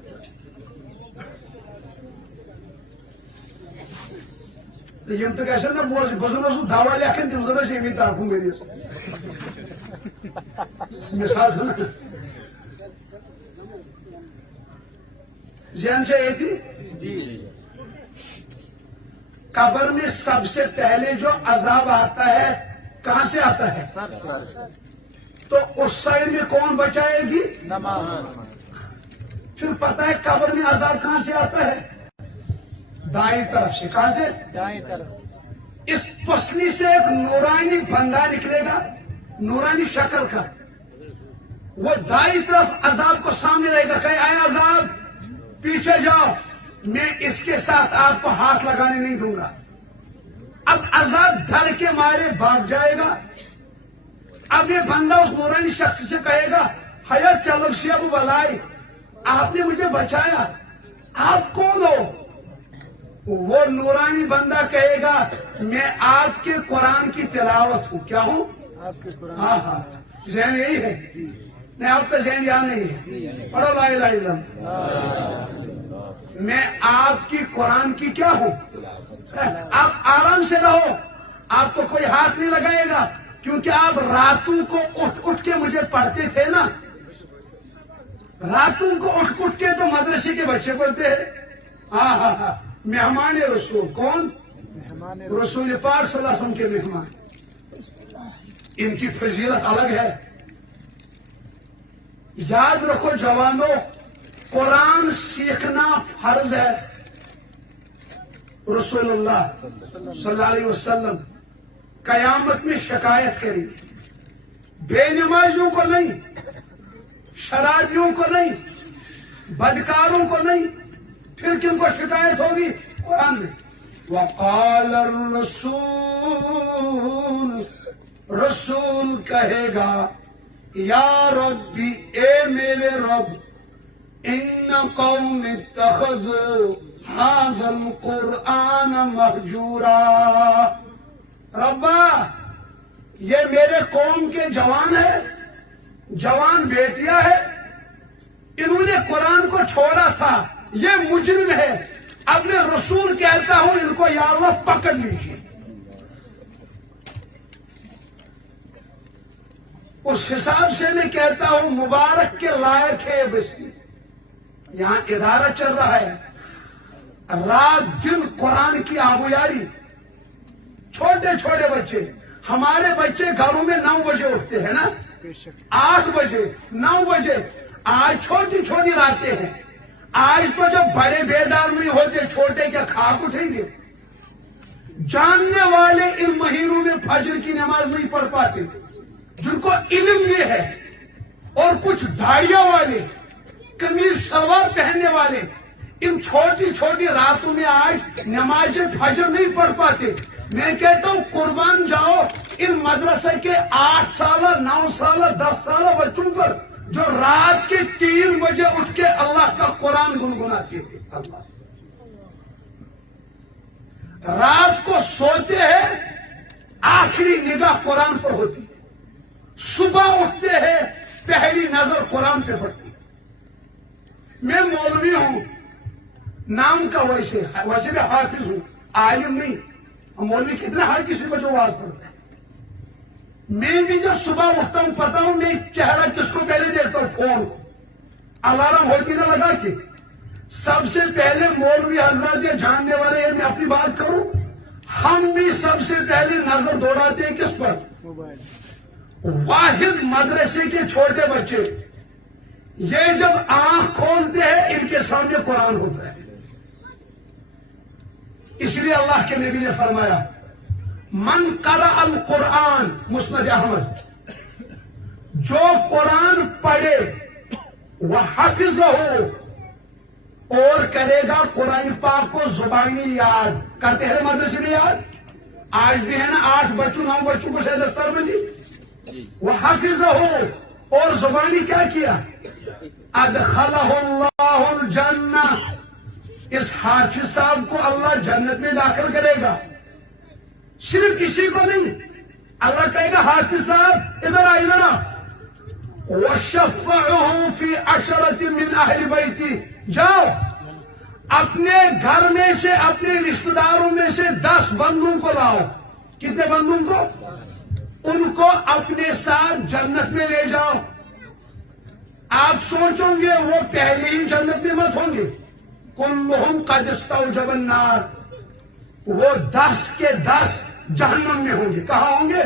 یم تو گھن نا بوز بزن دوا لکھن تم زن امی طرف میری مثال ذہن یہ قبر میں سب سے پہلے جو عذاب آتا ہے کہاں سے آتا ہے تو اس سائڈ میں کون بچائے گی نماز پھر پتہ ہے قبر میں عذاب کہاں سے آتا ہے دائیں طرف سے کہاں سے دائیں طرف اس پسلی سے ایک نورانی بندہ نکلے گا نورانی شکل کا وہ دائیں طرف عذاب کو سامنے رہے گا کہ اے عذاب پیچھے جاؤ میں اس کے ساتھ آپ کو ہاتھ لگانے نہیں دوں گا اب عذاب ڈر کے مارے بھاگ جائے گا اب یہ بندہ اس نورانی شخص سے کہے گا حیات چلک سے ابو بلائی آپ نے مجھے بچایا آپ کون ہو وہ نورانی بندہ کہے گا میں آپ کے قرآن کی تلاوت ہوں کیا ہوں آپ کے قرآن ہاں ہاں ذہن یہی ہے نہیں آپ کا ذہن یہاں نہیں ہے پڑھو لا الہ الا اللہ میں آپ کی قرآن کی کیا ہوں آپ آرام سے رہو آپ کو کوئی ہاتھ نہیں لگائے گا کیونکہ آپ راتوں کو اٹھ اٹھ کے مجھے پڑھتے تھے نا راتوں کو اٹھ اٹھ کے تو مدرسے کے بچے پڑھتے ہیں ہاں ہاں ہاں مہمان رسول کون مہمان رسول پاک صلی اللہ علیہ وسلم کے مہمان ان کی فضیلت الگ ہے یاد رکھو جوانوں قرآن سیکھنا فرض ہے رسول اللہ صلی اللہ علیہ وسلم قیامت میں شکایت کریں بے نمازیوں کو نہیں شرابیوں کو نہیں بدکاروں کو نہیں پھر کن کو شکایت ہوگی قرآن میں وقال الرسول رسول کہے گا یا ربی اے میرے رب ان قوم اتخذوا هذا القرآن مہجورا ربا یہ میرے قوم کے جوان ہے جوان بیٹیاں ہے انہوں نے قرآن کو چھوڑا تھا یہ مجرم ہے اب میں رسول کہتا ہوں ان کو یا اللہ پکڑ لیجیے. اس حساب سے میں کہتا ہوں مبارک کے لائق ہے بستی. یہاں ادارہ چل رہا ہے رات دن قرآن کی آہویاری. چھوٹے چھوٹے بچے, ہمارے بچے گھروں میں 9 بجے اٹھتے ہیں نا, 8 بجے 9 بجے. آج چھوٹی چھوٹی راتیں ہیں. آج تو جب بڑے بیدار نہیں ہوتے چھوٹے کیا کھاک اٹھیں گے. جاننے والے ان مہینوں میں فجر کی نماز نہیں پڑھ پاتے, جن کو علم یہ ہے, اور کچھ داڑیاں والے قمیض شلوار پہننے والے ان چھوٹی چھوٹی راتوں میں آج نماز فجر نہیں پڑھ پاتے. میں کہتا ہوں قربان جاؤ ان مدرسے کے 8 سالہ 9 سالہ 10 سالہ بچوں پر جو رات کے 3 بجے اٹھ کے اللہ کا قرآن گنگناتے تھے. اللہ رات کو سوتے ہیں, آخری نگاہ قرآن پر ہوتی, صبح اٹھتے ہیں پہلی نظر قرآن پہ پڑتی. میں مولوی ہوں نام کا, ویسے بھی حافظ ہوں, عالم نہیں. مولوی کتنا ہر کسی کو جو آواز پڑتا ہے. میں بھی جب صبح اٹھتا ہوں پتا ہوں میں چہرہ کس کو پہلے دیکھتا ہوں, فون کو. الارم ہوتی نہ لگا کہ سب سے پہلے مولوی حضرات یہ جاننے والے ہیں. میں اپنی بات کروں, ہم بھی سب سے پہلے نظر دوڑاتے ہیں کس پر؟ موبائل. واحد مدرسے کے چھوٹے بچے یہ جب آنکھ کھولتے ہیں ان کے سامنے قرآن ہوتا ہے. اس لیے اللہ کے نبی نے فرمایا من قرأ القرآن, مسند احمد, جو قرآن پڑھے وہ حافظ ہو اور کرے گا قرآن پاک کو زبانی یاد. کرتے ہیں مدرسے میں یاد, آج بھی ہے نا 8 بچوں 9 بچوں کو شاید دستار میں دی. وہ حافظ ہو اور زبانی کیا کیا, ادخلہ اللہ الجنہ, اس حافظ صاحب کو اللہ جنت میں داخل کرے گا. صرف کسی کو نہیں, اللہ کہے گا حافظ صاحب ادھر آئیے نا, وَشَفَّعُهُ فِي عَشَرَةٍ مِّنْ أَهْلِ بَيْتِهِ, جاؤ اپنے گھر میں سے اپنے رشتہ داروں میں سے 10 بندوں کو لاؤ. کتنے بندوں کو؟ ان کو اپنے ساتھ جنت میں لے جاؤ. آپ سوچیں گے وہ پہلے ہی جنت میں مت ہوں گے. کلہم قد استوجب النار, وہ 10 کے 10 جہنم میں ہوں گے. کہاں ہوں گے؟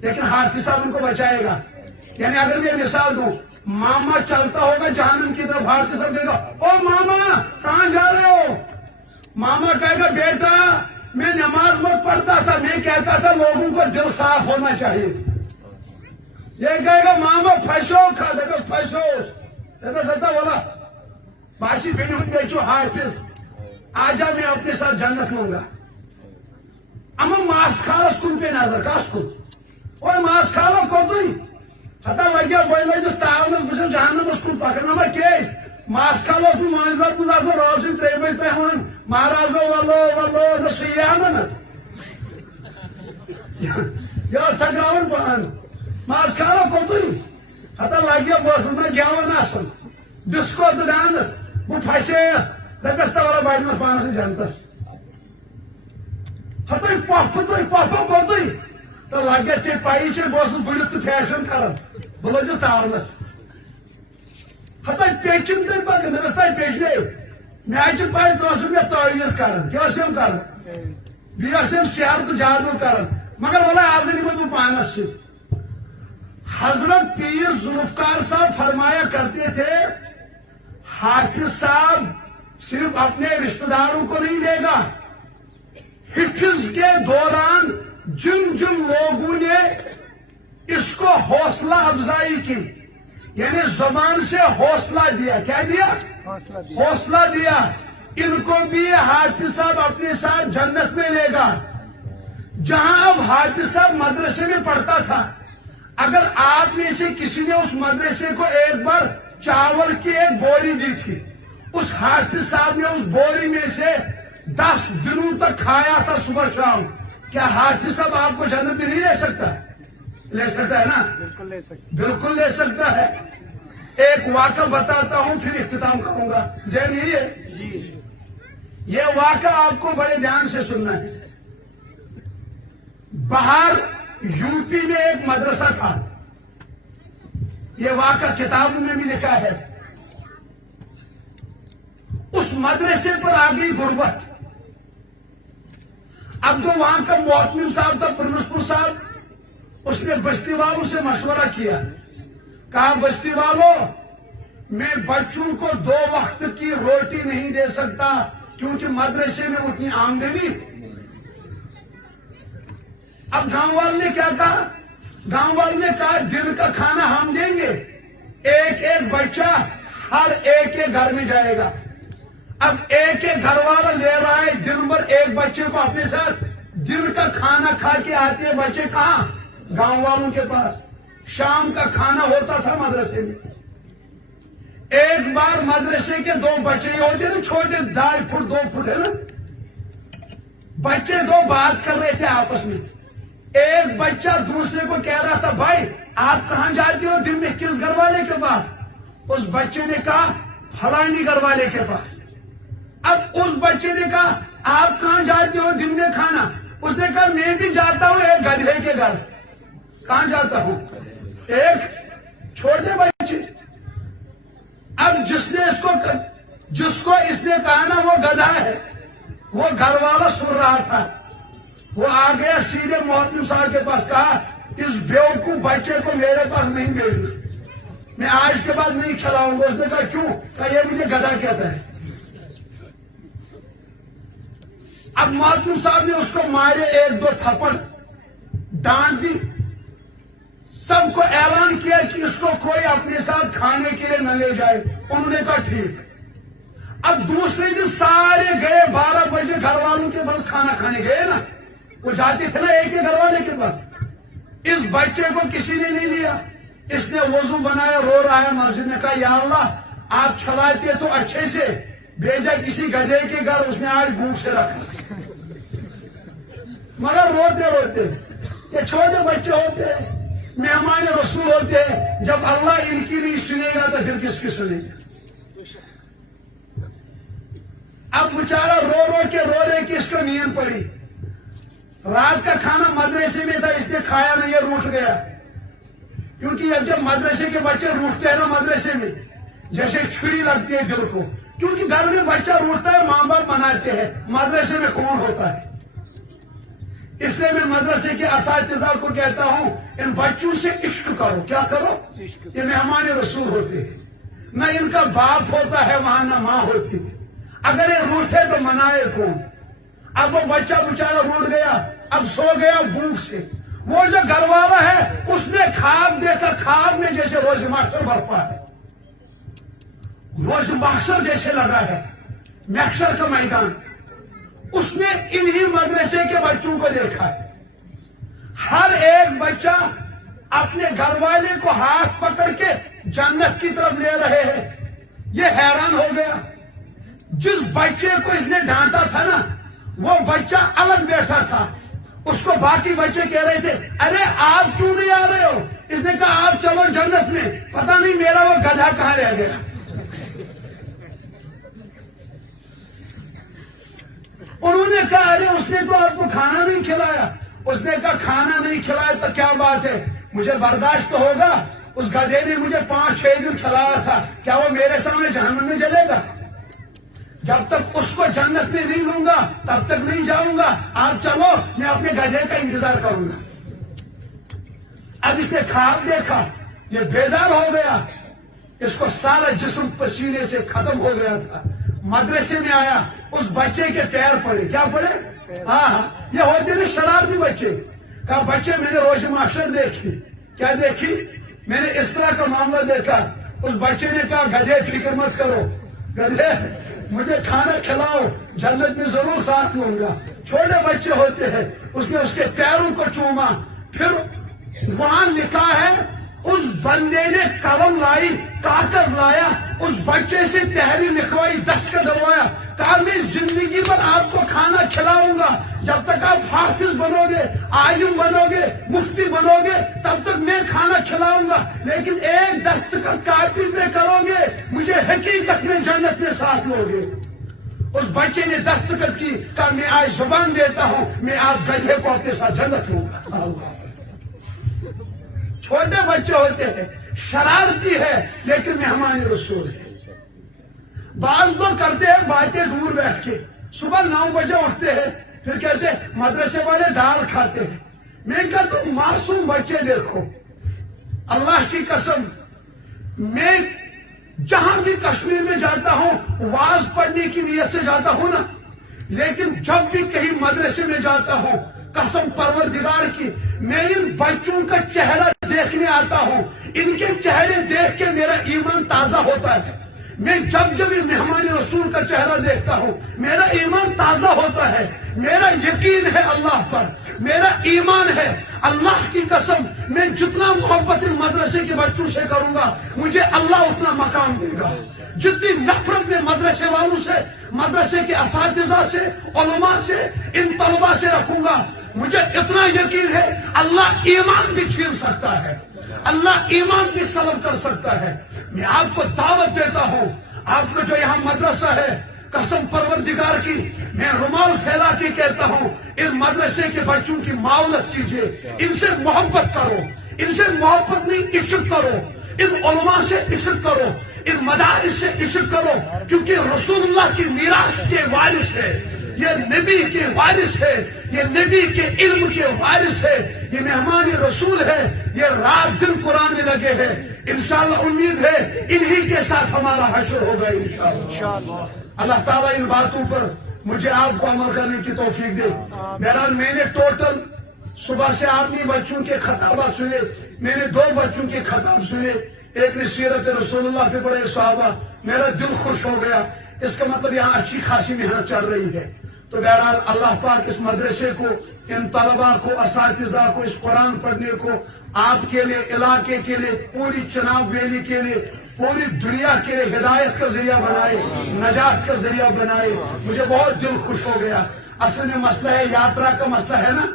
لیکن حافظ صاحب ان کو بچائے گا. یعنی اگر میں مثال دوں, ماما چلتا ہوگا جہنم کی طرف, حافظ صاحب کہے گا او ماما کہاں جا رہے ہو؟ ماما کہے گا بیٹا میں نماز مت پڑھتا تھا, میں کہتا تھا لوگوں کو دل صاف ہونا چاہیے. یہ کہے گا ماما پھنسو, پھنسو. سکتا بولا باسی بین ہوں بیچو حافظ, آجا میں اپنے ساتھ جنت لوں گا. اما ماس کھالس کن پہ نظر کس کن, اور ماس کھالو کوتوئی ہتا لگیا بھائی لگس تاونس بچن جہنم اس کن پکڑنا ما کیس ماس کھالو اس مانزدار کن آسو روزن 3 بجے تہ ہون مہارازو ولو نہ سیاح نا یہ اس تھکراون پان ماس کھالو کوتوئی ہتا لگیا بس نا گیون آسن ڈسکو تو ڈانس وہ پھسیس دپس تا بڑھ مت پانس جنتس ہتوئی پفو کوتوئی تو لگیا ے پی بہت بڑھت تو فیشن کران بہ لگس تاونس ہتوئی پیچن تم پہ دپس تھی پیچنے مے پہ ثم مے تعویز کران کیا کران بیسم سیر تو جادو کران مگر بولے آج نمت بہ پانس س. حضرت پیر ذوالفقار صاحب فرمایا کرتے تھے حافظ صاحب صرف اپنے رشتہ داروں کو نہیں لے گا, حفظ کے دوران جن جن لوگوں نے اس کو حوصلہ افزائی کی, یعنی زبان سے حوصلہ دیا, کیا دیا؟ حوصلہ دیا, ان کو بھی حافظ صاحب اپنے ساتھ جنت میں لے گا. جہاں اب حافظ صاحب مدرسے میں پڑھتا تھا, اگر آپ میں سے کسی نے اس مدرسے کو ایک بار چاول کی ایک بوری دی تھی, اس حافظ صاحب نے اس بوری میں سے 10 دنوں تک کھایا تھا صبح شام, کیا حافظ صاحب آپ کو جنت میں نہیں لے سکتا؟ لے سکتا ہے نا, بالکل لے سکتا ہے. ایک واقعہ بتاتا ہوں پھر اختتام کروں گا. ذہن یہی ہے یہ واقعہ آپ کو بڑے دھیان سے سننا ہے. باہر یوپی میں ایک مدرسہ تھا. یہ واقعہ کتابوں میں بھی لکھا ہے. اس مدرسے پر آ گئی غربت. اب جو وہاں کا محتمم صاحب تھا, پرنسپل صاحب, اس نے بستی والوں سے مشورہ کیا. کہا بستی والوں, میں بچوں کو 2 وقت کی روٹی نہیں دے سکتا کیونکہ مدرسے میں اتنی آمدنی. اب گاؤں والوں نے کیا کہا؟ گاؤں والوں نے کہا دن کا کھانا ہم دیں گے, ایک ایک بچہ ہر ایک کے گھر میں جائے گا. اب ایک ایک گھر والا لے رہا ہے دن بھر ایک بچے کو اپنے ساتھ. دن کا کھانا کھا کے آتے ہیں بچے کہاں؟ گاؤں والوں کے پاس. شام کا کھانا ہوتا تھا مدرسے میں. ایک بار مدرسے کے 2 بچے ہوتے ہیں نا, چھوٹے 2.5 فٹ 2 فٹ ہے نا, بچے 2 بات کر رہے تھے آپس میں. ایک بچہ دوسرے کو کہہ رہا تھا بھائی آپ کہاں جاتے ہو دن میں, کس گھر والے کے پاس؟ اس بچے نے کہا فلانی گھر والے کے پاس. اب اس بچے نے کہا آپ کہاں جاتے ہو دن میں کھانا؟ اس نے کہا میں بھی جاتا ہوں ایک گدھے کے گھر. کہاں جاتا ہوں؟ ایک چھوٹے بچے. اب جس کو اس نے کہا نا وہ گدھا ہے, وہ گھر والا سن رہا تھا. وہ آ گیا سیدھے محتمم صاحب کے پاس, کہا اس بیوقوف بچے کو میرے پاس نہیں بھیجنا, میں آج کے بعد نہیں کھلاؤں گا. اس نے کہا کیوں؟ کہا یہ مجھے گدھا کہتا ہے. اب محتمم صاحب نے اس کو مارے 1-2 تھپڑ, ڈانٹ دی. سب کو اعلان کیا کہ اس کو کوئی اپنے ساتھ کھانے کے لیے نہ لے جائے. انہوں نے کہا ٹھیک. اب دوسرے دن سارے گئے 12 بجے گھر والوں کے پاس کھانا کھانے گئے نا, وہ جاتے تھے نا ایک ہی گھر والے کے پاس. اس بچے کو کسی نے نہیں لیا. اس نے وضو بنایا, رو رہا ہے مسجد میں. کہا یا اللہ آپ کھلاتے تو اچھے سے, بھیجا کسی گدھے کے گھر, اس نے آج بھوک سے رکھا. مگر روتے روتے. یہ چھوٹے بچے ہوتے ہیں, مہمان رسول ہوتے ہیں. جب اللہ ان کی نہیں سنے گا تو پھر کس کی سنے گا؟ اب بیچارہ رو رہے کہ اس کو نیند پڑی. رات کا کھانا مدرسے میں تھا, اس نے کھایا نہیں, یہ روٹ گیا. کیونکہ جب مدرسے کے بچے روٹتے ہیں نا مدرسے میں, جیسے چھری لگتی ہے دل کو. کیونکہ گھر میں بچہ روٹتا ہے ماں باپ مناتے ہیں, مدرسے میں کون ہوتا ہے؟ اس لیے میں مدرسے کے اساتذہ کو کہتا ہوں ان بچوں سے عشق کرو. کیا کرو؟ یہ مہمان رسول ہوتے ہیں. نہ ان کا باپ ہوتا ہے وہاں, نہ ماں ہوتی ہے. اگر یہ روٹے تو منائے کون؟ اب وہ بچہ بیچارہ روٹ گیا, اب سو گیا بھوک سے. وہ جو گھر والا ہے اس نے خواب دیکھا, خواب میں جیسے روز محشر برپا ہے, روز محشر جیسے لگا ہے, محشر کا میدان. اس نے انہی مدرسے کے بچوں کو دیکھا ہے. ہر ایک بچہ اپنے گھر والے کو ہاتھ پکڑ کے جنت کی طرف لے رہے ہیں. یہ حیران ہو گیا. جس بچے کو اس نے ڈانٹا تھا نا, وہ بچہ الگ بیٹھا تھا. اس کو باقی بچے کہہ رہے تھے ارے آپ کیوں نہیں آ رہے ہو؟ اس نے کہا آپ چلو جنت میں. پتہ نہیں میرا وہ گدھا کہاں رہ گیا. انہوں نے کہا ارے اس نے تو آپ کو کھانا نہیں کھلایا. اس نے کہا کھانا نہیں کھلایا تو کیا بات ہے, مجھے برداشت تو ہوگا. اس گدھے نے مجھے 5-6 دن کھلایا تھا, کیا وہ میرے سامنے جہنم میں جلے گا؟ جب تک اس کو جنت میں نہیں لوں گا تب تک نہیں جاؤں گا. آپ چلو, میں اپنے گدھے کا انتظار کروں گا. اب اسے خواب دیکھا, یہ بیدار ہو گیا. اس کو سارا جسم پسینے سے ختم ہو گیا تھا. مدرسے میں آیا, اس بچے کے پیر پڑے. کیا پڑے؟ ہاں, یہ ہوتے نا شرارتی بچے. کہا بچے میں نے روز محشر دیکھی. کیا دیکھی؟ میں نے اس طرح کا معاملہ دیکھا. اس بچے نے کہا گدھے فکر مت کرو, گدھے مجھے کھانا کھلاؤ, جنت میں ضرور ساتھ لوں گا. چھوٹے بچے ہوتے ہیں. اس نے اس کے پیروں کو چوما. پھر وہاں لکھا ہے اس بندے نے قلم لائی, کاغذ لایا, اس بچے سے تحریر لکھوائی, دستخط ڈلوایا. کہا میں زندگی بھر آپ کو کھانا کھلاؤں گا, جب تک آپ حافظ بنو گے, عالم بنو گے, مفتی بنو گے, تب تک میں کھانا کھلاؤں گا. لیکن ایک دستخط کاپی پہ کرو گے, مجھے حقیقت میں جنت میں ساتھ لو گے. اس بچے نے دستخط کی، کہا میں آج زبان دیتا ہوں میں آپ گدھے کو اپنے ساتھ جنت لوں گا۔ چھوٹے بچے ہوتے ہیں، شرارتی ہے لیکن مہمان رسول ہے۔ بعض لوگ کرتے ہیں باتیں دور بیٹھ کے، صبح 9 بجے اٹھتے ہیں، پھر کہتے ہیں مدرسے والے دال کھاتے ہیں۔ میں کہتا ہوں معصوم بچے دیکھو، اللہ کی قسم میں جہاں بھی کشمیر میں جاتا ہوں واز پڑھنے کی نیت سے جاتا ہوں نا، لیکن جب بھی کہیں مدرسے میں جاتا ہوں قسم پروردگار کی میں ان بچوں کا چہرہ دیکھنے آتا ہوں، ان کے چہرے دیکھ کے میرا ایمان تازہ ہوتا ہے۔ میں جب ان مہمان رسول کا چہرہ دیکھتا ہوں میرا ایمان تازہ ہوتا ہے، میرا یقین ہے اللہ پر، میرا ایمان ہے اللہ کی قسم میں جتنا محبت ان مدرسے کے بچوں سے کروں گا مجھے اللہ اتنا مقام دے گا۔ جتنی نفرت میں مدرسے والوں سے، مدرسے کے اساتذہ سے، علماء سے، ان طلباء سے رکھوں گا، مجھے اتنا یقین ہے اللہ ایمان بھی چھین سکتا ہے، اللہ ایمان بھی سلب کر سکتا ہے۔ میں آپ کو دعوت دیتا ہوں، آپ کو جو یہاں مدرسہ ہے قسم پروردگار کی میں رومال پھیلا کے کہتا ہوں ان مدرسے کے بچوں کی معاونت کیجیے، ان سے محبت کرو، ان سے محبت نہیں عشق کرو، ان علماء سے عشق کرو، ان مدارس سے عشق کرو، کیونکہ رسول اللہ کی میراث کے وارث ہے، یہ نبی کے وارث ہے، یہ نبی کے علم کے وارث ہے، یہ مہمان رسول ہے، یہ رات دن قرآن میں لگے ہیں۔ انشاءاللہ امید ہے انہی کے ساتھ ہمارا حشر ہوگا انشاءاللہ۔ اللہ تعالیٰ ان باتوں پر مجھے آپ کو عمل کرنے کی توفیق دے۔ بہرحال میں نے ٹوٹل صبح سے آدمی بچوں کے خطابات سنے، میں نے 2 بچوں کے خطاب سنے، ایک نے سیرت رسول اللہ پہ پڑھے صحابہ، میرا دل خوش ہو گیا، اس کا مطلب یہاں اچھی خاصی محنت چل رہی ہے۔ تو بہرحال اللہ پاک اس مدرسے کو، ان طلباء کو، اساتذہ کو، اس قرآن پڑھنے کو آپ کے لیے، علاقے کے لیے، پوری چناب ویلی کے لیے، پوری دنیا کے لیے ہدایت کا ذریعہ بنائے، نجات کا ذریعہ بنائے۔ مجھے بہت دل خوش ہو گیا۔ اصل میں مسئلہ ہے یاترا کا مسئلہ ہے نا،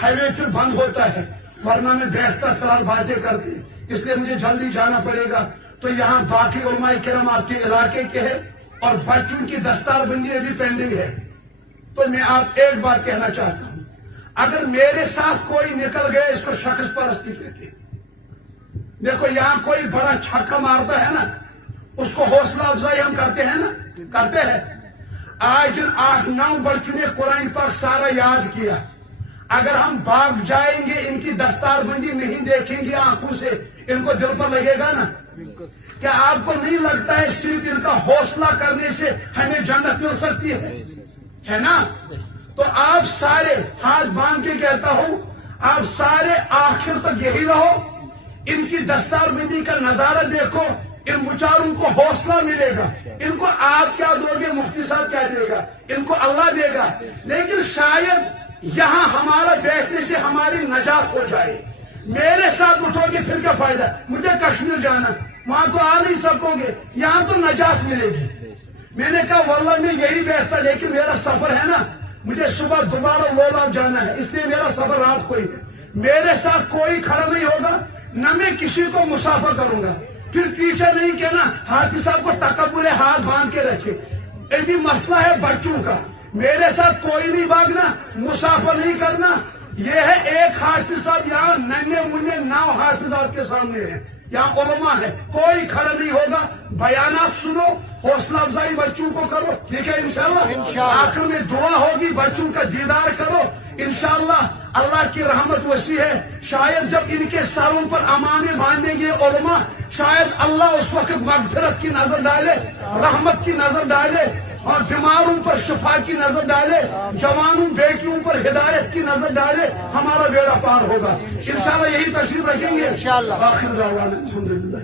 ہائی وے پھر بند ہوتا ہے، ورنہ میں بیٹھ کر فی الحال باتیں کرتے، اس لیے مجھے جلدی جانا پڑے گا۔ تو یہاں باقی علماء کرام آپ کے علاقے کے ہیں اور بچوں کی دستار بندی ابھی پینڈنگ ہے۔ تو میں آپ ایک بات کہنا چاہتا ہوں، اگر میرے ساتھ کوئی نکل گیا اس کو شخص پرستی کہتے ہیں۔ دیکھو یہاں کوئی بڑا چھکا مارتا ہے نا اس کو حوصلہ افزائی ہم کرتے ہیں نا، کرتے ہیں۔ آج ان 8-9 بچوں نے قرآن پر سارا یاد کیا، اگر ہم بھاگ جائیں گے ان کی دستار بندی نہیں دیکھیں گے آنکھوں سے ان کو دل پر لگے گا نا۔ کیا آپ کو نہیں لگتا ہے صرف ان کا حوصلہ کرنے سے ہمیں جنت مل سکتی ہے نا؟ تو آپ سارے ہاتھ باندھ کے کہتا ہوں، آپ سارے آخر تک یہی رہو، ان کی دستار بندی کا نظارہ دیکھو، ان بیچاروں کو حوصلہ ملے گا۔ ان کو آپ کیا دو گے، مفتی صاحب کیا دے گا، ان کو اللہ دے گا، لیکن شاید یہاں ہمارا بیٹھنے سے ہماری نجات ہو جائے۔ میرے ساتھ اٹھو گے پھر کیا فائدہ، مجھے کشمیر جانا، وہاں تو آ نہیں سکو گے، یہاں تو نجات ملے گی۔ میں نے کہا واللہ میں یہی بیٹھتا، لیکن میرا سفر ہے نا، مجھے صبح دوبارہ لولاب جانا ہے، اس لیے میرا سفر رات کو ہی ہے۔ میرے ساتھ کوئی کھڑا نہیں ہوگا، نہ میں کسی کو مسافر کروں گا۔ پھر پیچھے نہیں کہنا حافظ صاحب کو تکبر ہاتھ باندھ کے رکھے، یہ بھی مسئلہ ہے بچوں کا۔ میرے ساتھ کوئی نہیں بھاگنا، مسافر نہیں کرنا۔ یہ ہے ایک حافظ صاحب، یہاں ننے منے 9 حافظ آپ کے سامنے ہیں، یہاں علماء ہے، کوئی کھڑا نہیں ہوگا۔ بیانات سنو، حوصلہ افزائی بچوں کو کرو، ٹھیک ہے انشاءاللہ۔ آخر میں دعا ہوگی، بچوں کا دیدار کرو انشاءاللہ۔ اللہ کی رحمت وسیع ہے، شاید جب ان کے سروں پر امانے باندھیں گے علماء، شاید اللہ اس وقت مغفرت کی نظر ڈالے، رحمت کی نظر ڈالے، اور بیماروں پر شفا کی نظر ڈالے، جوانوں بیٹیوں پر ہدایت کی نظر ڈالے، ہمارا بیڑا پار ہوگا انشاءاللہ۔ یہی تشریف رکھیں گے انشاءاللہ۔ آخر دعوانا الحمدللہ۔